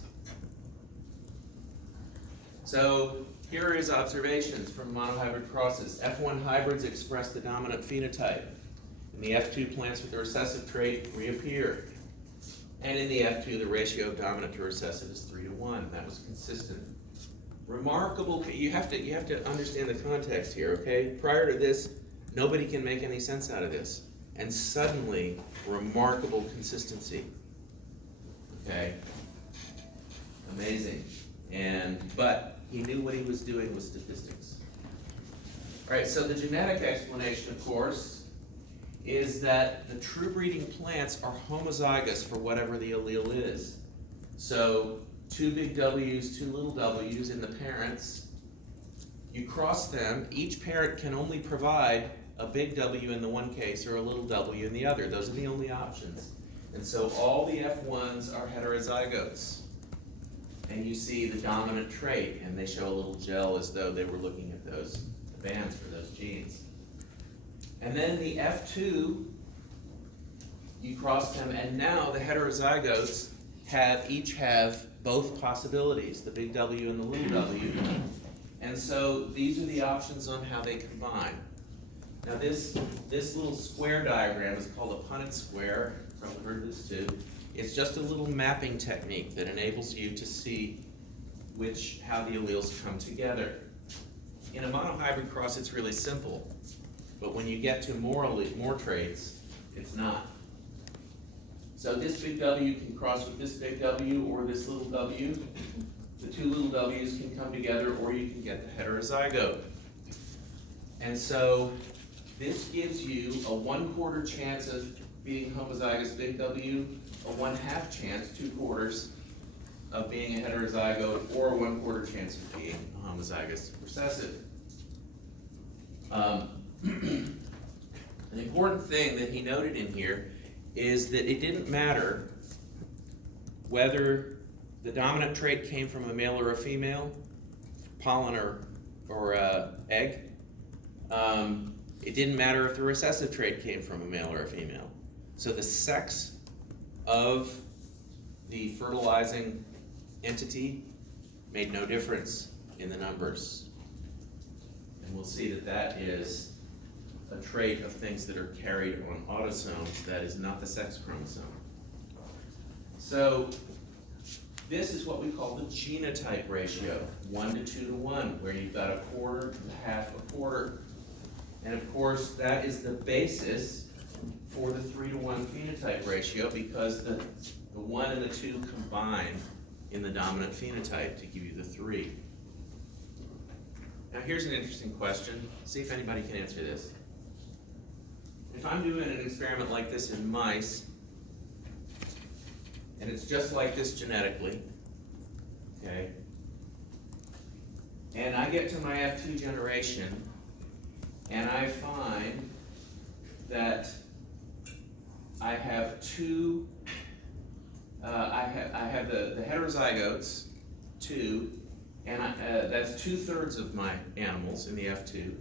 So here are his observations from monohybrid crosses. F1 hybrids express the dominant phenotype. In the F2, plants with the recessive trait reappear. And in the F2, the ratio of dominant to recessive is 3 to 1. That was consistent. Remarkable, you have to understand the context here, okay? Prior to this, nobody can make any sense out of this. And suddenly, remarkable consistency. Okay, amazing. But he knew what he was doing with statistics. All right, so the genetic explanation, of course, is that the true breeding plants are homozygous for whatever the allele is. So 2 big W's, 2 little W's in the parents. You cross them, each parent can only provide a big W in the one case or a little W in the other. Those are the only options. And so all the F1s are heterozygotes. And you see the dominant trait, and they show a little gel as though they were looking at those bands for those genes. And then the F2, you cross them, and now the heterozygotes each have both possibilities, the big W and the little w. And so these are the options on how they combine. Now this little square diagram is called a Punnett square. Probably heard this too. It's just a little mapping technique that enables you to see how the alleles come together. In a monohybrid cross, it's really simple, but when you get to more traits, it's not. So this big W can cross with this big W or this little w. The 2 little w's can come together, or you can get the heterozygote. And so this gives you a 1/4 chance of being homozygous big W, a 1/2 chance, 2/4, of being a heterozygote, or a 1/4 chance of being a homozygous recessive. An important thing that he noted in here is that it didn't matter whether the dominant trait came from a male or a female, pollen or egg. It didn't matter if the recessive trait came from a male or a female. So the sex of the fertilizing entity made no difference in the numbers. And we'll see that that is a trait of things that are carried on autosomes. That is not the sex chromosome. So this is what we call the genotype ratio, 1 to 2 to 1, where you've got a quarter and a half a quarter. And of course, that is the basis for the 3 to 1 phenotype ratio, because the 1 and the 2 combine in the dominant phenotype to give you the 3. Now here's an interesting question. See if anybody can answer this. If I'm doing an experiment like this in mice, and it's just like this genetically, okay, and I get to my F2 generation, and I find that I have two, I have the heterozygotes, 2, and that's 2/3 of my animals in the F2,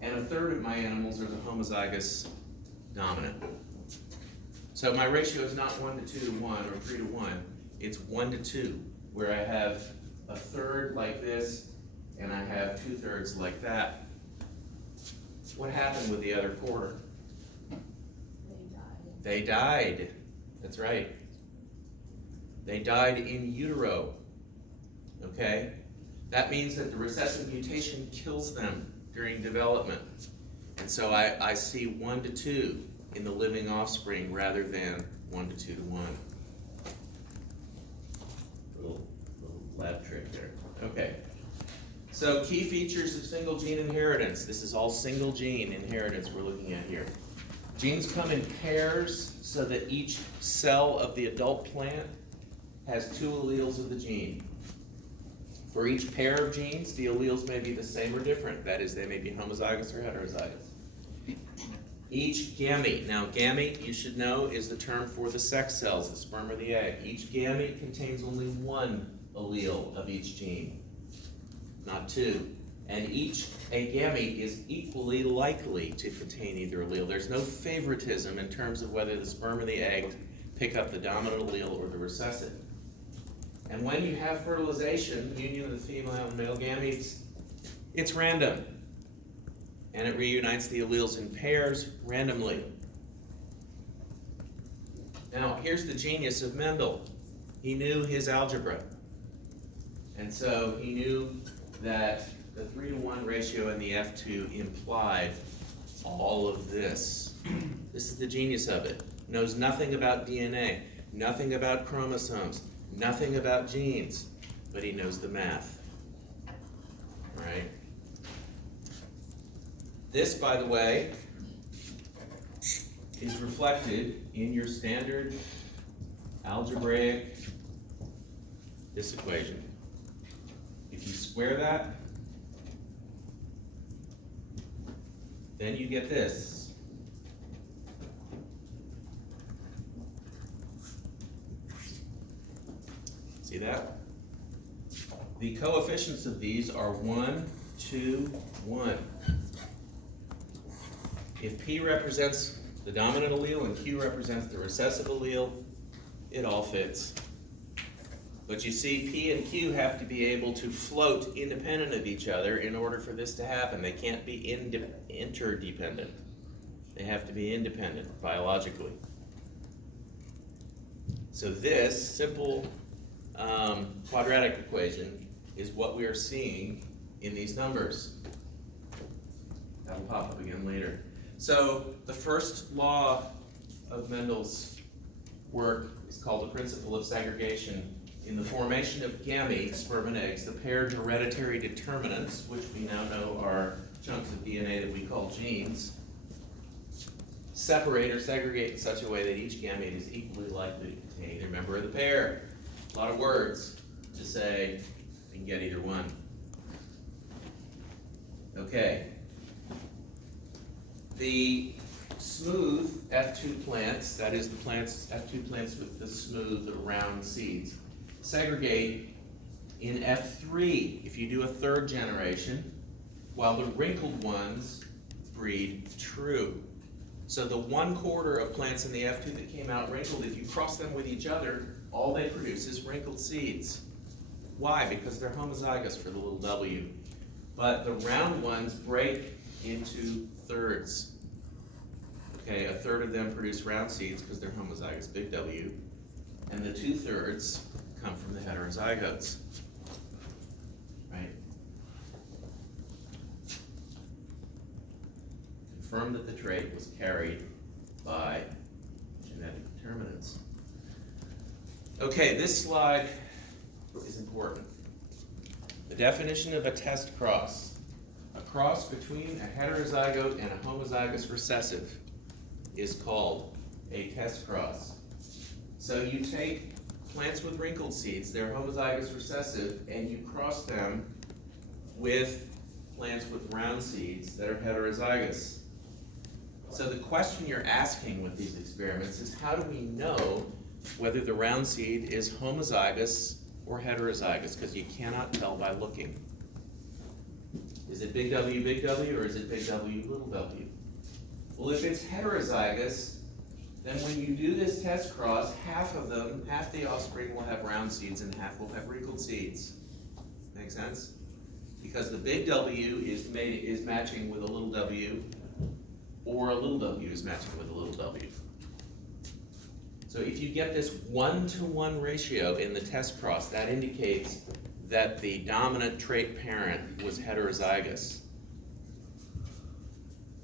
and 1/3 of my animals are the homozygous dominant. So my ratio is not 1 to 2 to 1 or 3 to 1, it's 1 to 2, where I have 1/3 like this, and I have 2/3 like that. What happened with the other quarter? They died. That's right. They died in utero. Okay? That means that the recessive mutation kills them during development. And so I see 1 to 2 in the living offspring rather than 1 to 2 to 1. Little lab trick there. Okay. So key features of single gene inheritance. This is all single gene inheritance we're looking at here. Genes come in pairs so that each cell of the adult plant has 2 alleles of the gene. For each pair of genes, the alleles may be the same or different. That is, they may be homozygous or heterozygous. Each gamete, now gamete, you should know, is the term for the sex cells, the sperm or the egg. Each gamete contains only 1 allele of each gene, not 2. And a gamete is equally likely to contain either allele. There's no favoritism in terms of whether the sperm or the egg pick up the dominant allele or the recessive. And when you have fertilization, union of the female and male gametes, it's random. And it reunites the alleles in pairs randomly. Now, here's the genius of Mendel. He knew his algebra. And so he knew that the 3 to 1 ratio in the F2 implied all of this. This is the genius of it. Knows nothing about DNA, nothing about chromosomes, nothing about genes, but he knows the math. Right? This, by the way, is reflected in your standard algebraic this equation. If you square that, then you get this. See that? The coefficients of these are 1, 2, 1. If P represents the dominant allele and Q represents the recessive allele, it all fits. But you see, P and Q have to be able to float independent of each other in order for this to happen. They can't be interdependent. They have to be independent biologically. So this simple quadratic equation is what we are seeing in these numbers. That'll pop up again later. So the first law of Mendel's work is called the principle of segregation. In the formation of gametes, sperm and eggs, the paired hereditary determinants, which we now know are chunks of DNA that we call genes, separate or segregate in such a way that each gamete is equally likely to contain either member of the pair. A lot of words to say, you can get either one. Okay. The smooth F2 plants, that is the plants, F2 plants with the smooth or round seeds, segregate in F3. If you do a 3rd generation, while the wrinkled ones breed true. So the 1/4 of plants in the F2 that came out wrinkled, if you cross them with each other, all they produce is wrinkled seeds. Why? Because they're homozygous for the little w. But the round ones break into thirds. Okay, a third of them produce round seeds because they're homozygous, big W, and the 2/3 come from the heterozygotes. Right? Confirm that the trait was carried by genetic determinants. Okay, this slide is important. The definition of a test cross. A cross between a heterozygote and a homozygous recessive is called a test cross. So you take plants with wrinkled seeds, they're homozygous recessive, and you cross them with plants with round seeds that are heterozygous. So the question you're asking with these experiments is, how do we know whether the round seed is homozygous or heterozygous? Because you cannot tell by looking. Is it big W, or is it big W, little w? Well, if it's heterozygous, then when you do this test cross, half the offspring will have round seeds and half will have wrinkled seeds. Make sense? Because the big W is matching with a little w, or a little w is matching with a little w. So if you get this 1-to-1 ratio in the test cross, that indicates that the dominant trait parent was heterozygous.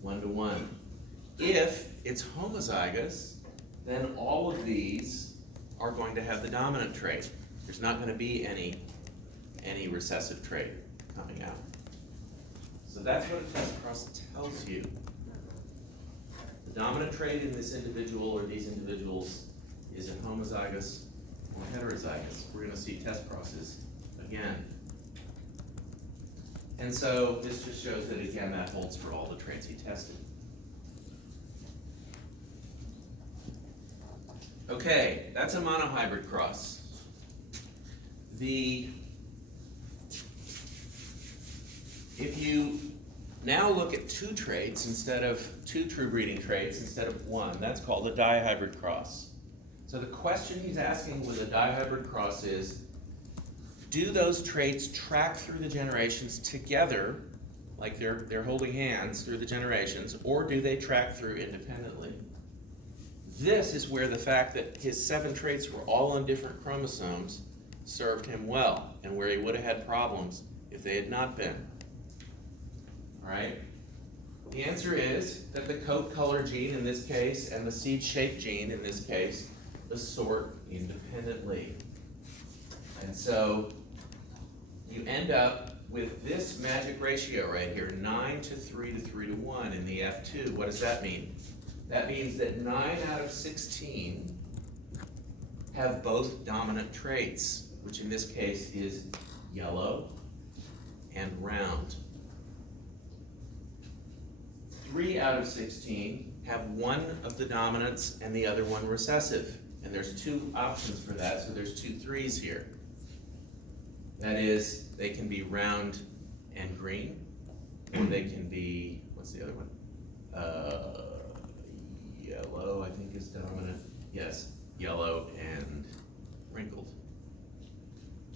1-to-1. If it's homozygous, then all of these are going to have the dominant trait. There's not going to be any recessive trait coming out. So that's what a test cross tells you. The dominant trait in this individual or these individuals is it homozygous or heterozygous. We're going to see test crosses again. And so this just shows that, again, that holds for all the traits he tested. Okay, that's a monohybrid cross. If you now look at two traits instead of two true breeding traits instead of one, that's called a dihybrid cross. So the question he's asking with a dihybrid cross is, do those traits track through the generations together, like they're holding hands through the generations, or do they track through independently? This is where the fact that his 7 traits were all on different chromosomes served him well, and where he would have had problems if they had not been. All right? The answer is that the coat color gene in this case and the seed shape gene in this case assort independently. And so you end up with this magic ratio right here, 9 to 3 to 3 to 1 in the F2. What does that mean? That means that 9 out of 16 have both dominant traits, which in this case is yellow and round. 3 out of 16 have one of the dominants and the other one recessive. And there's 2 options for that, so there's 2 3s here. That is, they can be round and green, or they can be, what's the other one? Yellow, I think is dominant. Yes, yellow and wrinkled.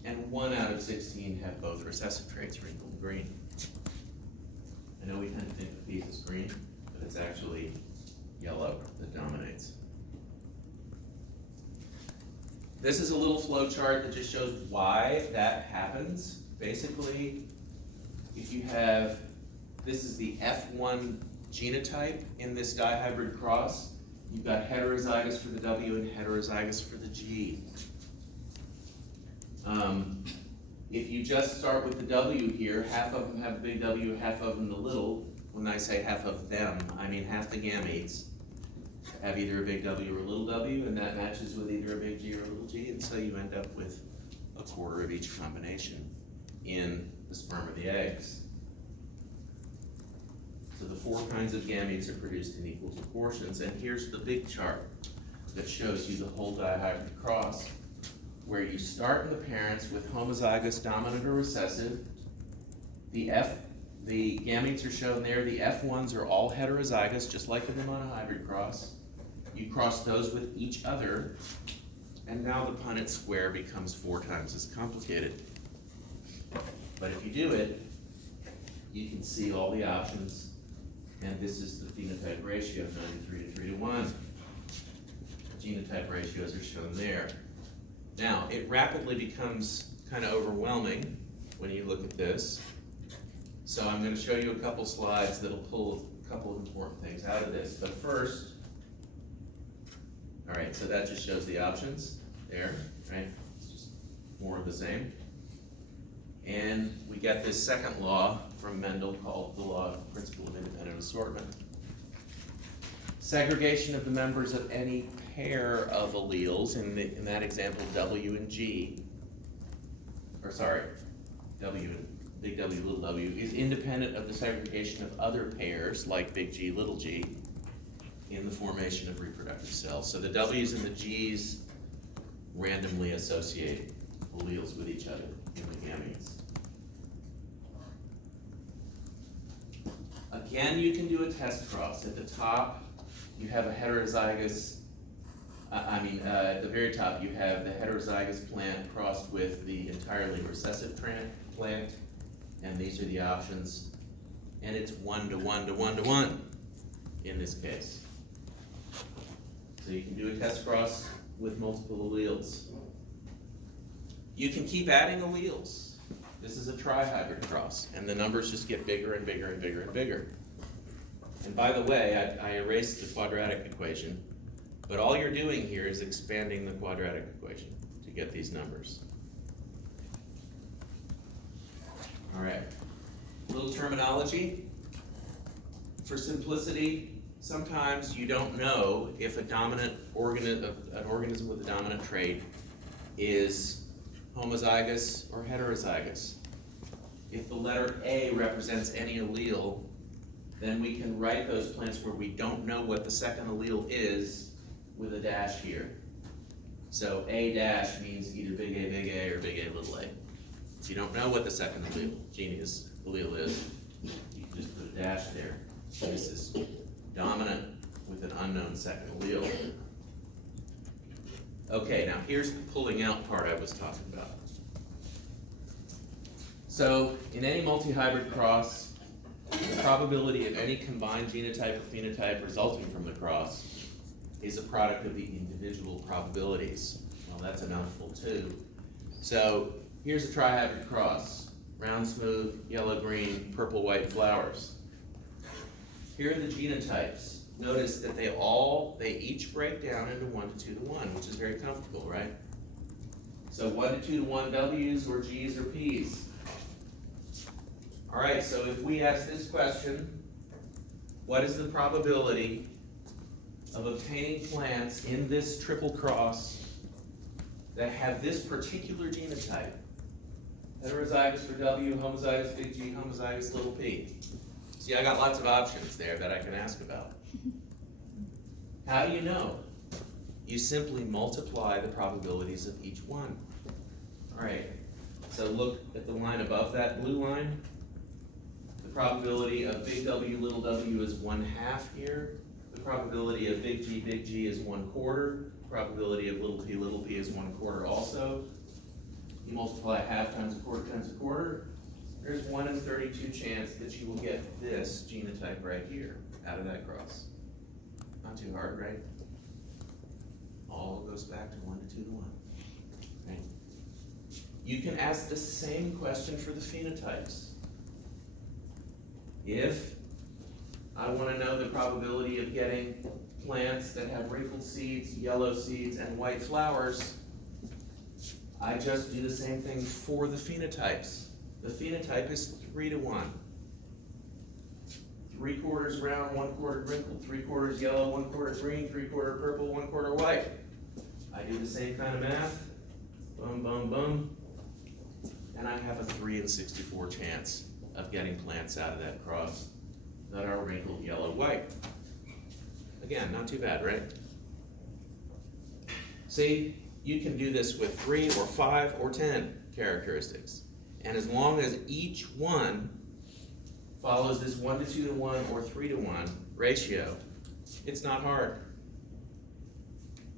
And 1 out of 16 have both recessive traits, wrinkled and green. I know we tend to think the piece is green, but it's actually yellow that dominates. This is a little flow chart that just shows why that happens. Basically, if you have, this is the F1 genotype in this dihybrid cross, you've got heterozygous for the W and heterozygous for the G. If you just start with the W here, half of them have the big W, half of them the little. When I say half of them, I mean half the gametes have either a big W or a little w, and that matches with either a big G or a little g, and so you end up with 1/4 of each combination in the sperm or the eggs. So the 4 kinds of gametes are produced in equal proportions, and here's the big chart that shows you the whole dihybrid cross, where you start in the parents with homozygous dominant or recessive. The The gametes are shown there. The F1s are all heterozygous, just like in the monohybrid cross. You cross those with each other, and now the Punnett square becomes 4 times as complicated. But if you do it, you can see all the options, and this is the phenotype ratio, 93 to 3 to 1. Genotype ratios are shown there. Now, it rapidly becomes kind of overwhelming when you look at this. So I'm going to show you a couple slides that'll pull a couple of important things out of this. But first, all right, so that just shows the options there, right? It's just more of the same. And we get this second law from Mendel called the law of principle of independent assortment. Segregation of the members of any pair of alleles, in that example, W and G, or sorry, W and big W, little w, is independent of the segregation of other pairs, like big G, little g, in the formation of reproductive cells. So the W's and the G's randomly associate alleles with each other in the gametes. Again, you can do a test cross. At the top, you have a heterozygous, at the very top, you have the heterozygous plant crossed with the entirely recessive plant, and these are the options, and it's 1 to 1 to 1 to 1 in this case. So you can do a test cross with multiple alleles. You can keep adding alleles. This is a trihybrid cross, and the numbers just get bigger and bigger and bigger and bigger. And by the way, I erased the quadratic equation, but all you're doing here is expanding the quadratic equation to get these numbers. All right, a little terminology. For simplicity, sometimes you don't know if a dominant an organism with a dominant trait is homozygous or heterozygous. If the letter A represents any allele, then we can write those plants where we don't know what the second allele is with a dash here. So A dash means either big A, or big A, little a. If you don't know what the second allele is, you can just put a dash there. This is dominant with an unknown second allele. Okay, now here's the pulling out part I was talking about. So in any multi-hybrid cross, the probability of any combined genotype or phenotype resulting from the cross is a product of the individual probabilities. Well, that's a mouthful too. So here's a trihybrid cross. Round, smooth, yellow, green, purple, white flowers. Here are the genotypes. Notice that they each break down into 1 to 2 to 1, which is very comfortable, right? So 1 to 2 to 1 W's or G's or P's. All right, so if we ask this question, what is the probability of obtaining plants in this triple cross that have this particular genotype? Heterozygous for W, homozygous big G, homozygous little p. See, I got lots of options there that I can ask about. How do you know? You simply multiply the probabilities of each one. All right, so look at the line above that blue line. The probability of big W, little w is 1/2 here. The probability of big G is 1/4. Probability of little p is 1/4 also. You multiply 1/2 times 1/4 times 1/4. There's 1 in 32 chance that you will get this genotype right here out of that cross. Not too hard, right? All goes back to 1 to 2 to 1. Right? You can ask the same question for the phenotypes. If I want to know the probability of getting plants that have wrinkled seeds, yellow seeds, and white flowers, I just do the same thing for the phenotypes. The phenotype is 3 to 1. 3/4 round, 1/4 wrinkled, 3/4 yellow, 1/4 green, 3/4 purple, 1/4 white. I do the same kind of math. Boom, boom, boom. And I have a 3 in 64 chance of getting plants out of that cross that are wrinkled yellow, white. Again, not too bad, right? See, you can do this with 3 or 5 or 10 characteristics. And as long as each one follows this 1 to 2 to 1 or 3 to 1 ratio, it's not hard.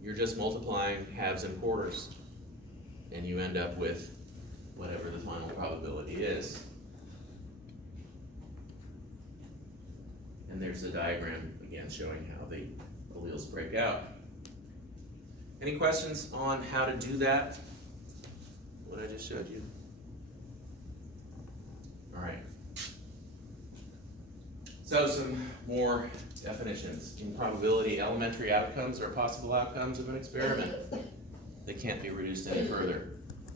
You're just multiplying halves and quarters, and you end up with whatever the final probability is. And there's the diagram again showing how the alleles break out. Any questions on how to do that? What I just showed you? All right. So some more definitions. In probability, elementary outcomes are possible outcomes of an experiment. They can't be reduced any further.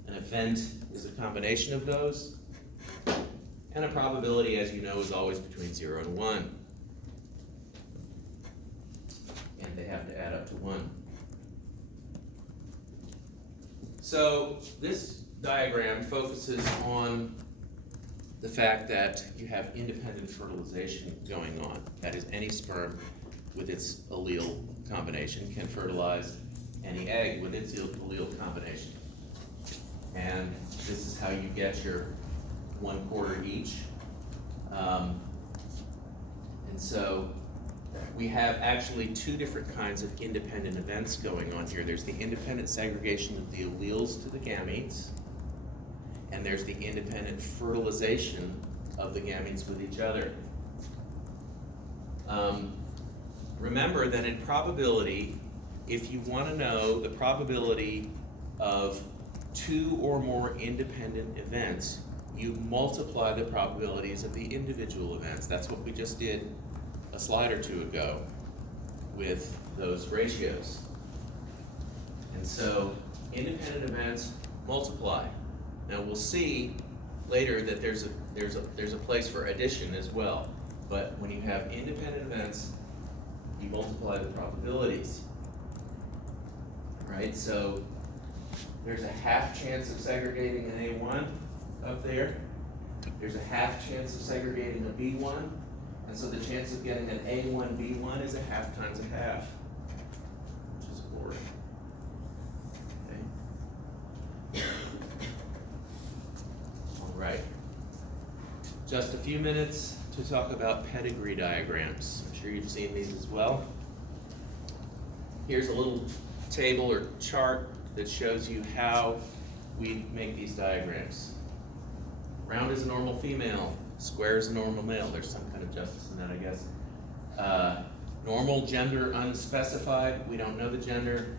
An event is a combination of those, and a probability, as you know, is always between 0 and 1. And they have to add up to 1. So this diagram focuses on the fact that you have independent fertilization going on. That is, any sperm with its allele combination can fertilize any egg with its allele combination. And this is how you get your 1/4 each. And so we have actually two different kinds of independent events going on here. There's the independent segregation of the alleles to the gametes, and there's the independent fertilization of the gametes with each other. Remember that in probability, if you want to know the probability of 2 or more independent events, you multiply the probabilities of the individual events. That's what we just did a slide or two ago with those ratios. And so independent events multiply. Now we'll see later that there's a place for addition as well. But when you have independent events, you multiply the probabilities. Right? So there's a half chance of segregating an A1 up there. There's a half chance of segregating a B1. And so the chance of getting an A1, B1 is a half times a half, which is 4. Okay. All right. Just a few minutes to talk about pedigree diagrams. I'm sure you've seen these as well. Here's a little table or chart that shows you how we make these diagrams. Round is a normal female, square is a normal male. There's some kind of justice in that, I guess. Normal, gender unspecified. We don't know the gender.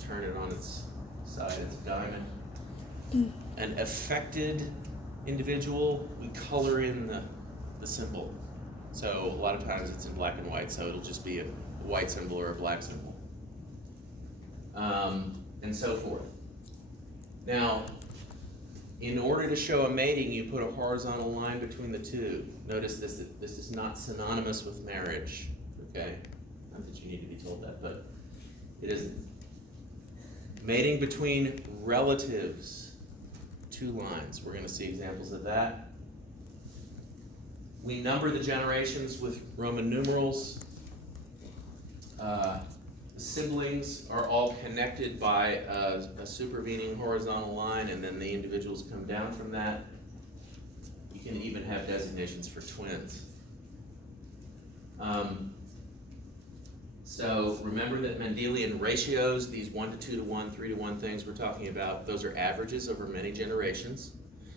Turn it on its side, it's a diamond. An affected individual, we color in the symbol. So a lot of times it's in black and white, so it'll just be a white symbol or a black symbol. And so forth. Now, in order to show a mating, you put a horizontal line between the two. Notice this is not synonymous with marriage, okay? Not that you need to be told that, but it isn't. Mating between relatives, 2 lines. We're gonna see examples of that. We number the generations with Roman numerals. The siblings are all connected by a supervening horizontal line, and then the individuals come down from that. You can even have designations for twins. So remember that Mendelian ratios, these 1 to 2 to 1, 3 to 1 things we're talking about, those are averages over many generations.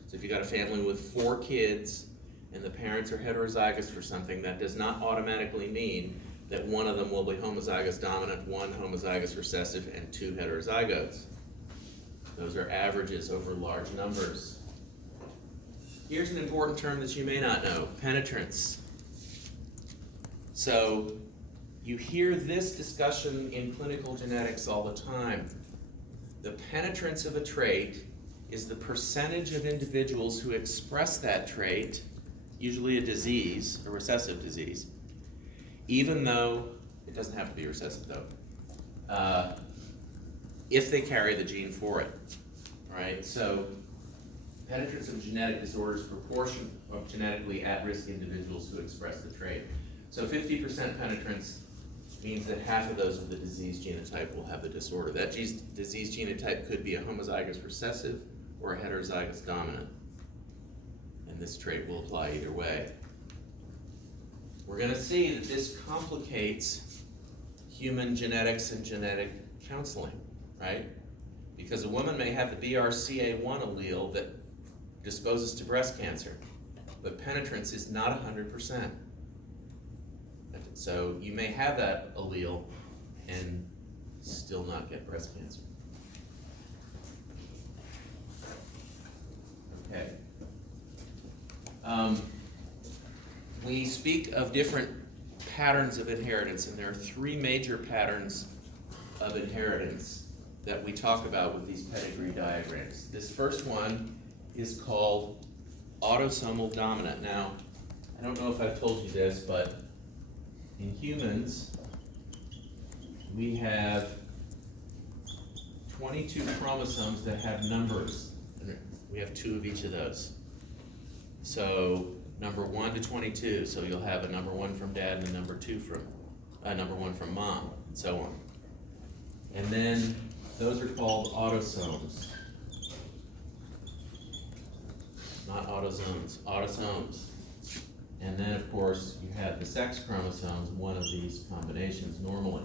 So if you got a family with 4 kids and the parents are heterozygous for something, that does not automatically mean that one of them will be homozygous dominant, 1 homozygous recessive, and 2 heterozygotes. Those are averages over large numbers. Here's an important term that you may not know, penetrance. So you hear this discussion in clinical genetics all the time. The penetrance of a trait is the percentage of individuals who express that trait, usually a disease, a recessive disease, even though, it doesn't have to be recessive though, if they carry the gene for it, right? So penetrance of genetic disorders proportion of genetically at-risk individuals who express the trait. So 50% penetrance means that half of those with the disease genotype will have the disorder. That disease genotype could be a homozygous recessive or a heterozygous dominant. And this trait will apply either way. we're gonna see that this complicates human genetics and genetic counseling, right? Because a woman may have the BRCA1 allele that disposes to breast cancer, but penetrance is not 100%. So you may have that allele and still not get breast cancer. Okay. We speak of different patterns of inheritance, and there are three major patterns of inheritance that we talk about with these pedigree diagrams. This first one is called autosomal dominant. Now, I don't know if I've told you this, but in humans, we have 22 chromosomes that have numbers. We have 2 of each of those. So number 1 to 22. So you'll have a number 1 from dad and a number 1 from mom, and so on. And then those are called autosomes. Not autosomes, autosomes. And then, of course, you have the sex chromosomes, one of these combinations normally,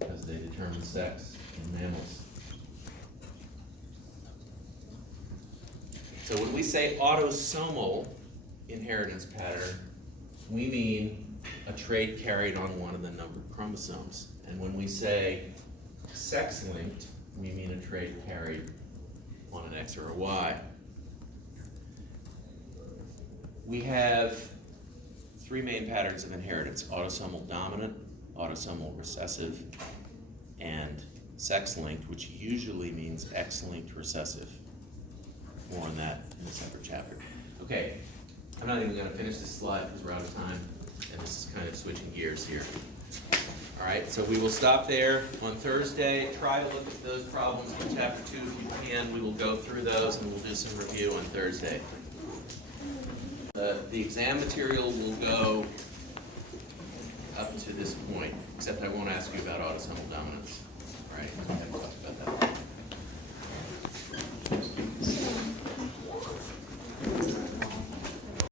because they determine sex in mammals. So when we say autosomal inheritance pattern, we mean a trait carried on one of the numbered chromosomes. And when we say sex-linked, we mean a trait carried on an X or a Y. We have 3 main patterns of inheritance: autosomal dominant, autosomal recessive, and sex-linked, which usually means X-linked recessive. More on that in a separate chapter. Okay, I'm not even going to finish this slide because we're out of time, and this is kind of switching gears here. All right, so we will stop there on Thursday. Try to look at those problems from chapter 2 if you can. We will go through those and we'll do some review on Thursday. The exam material will go up to this point, except I won't ask you about autosomal dominance. All right?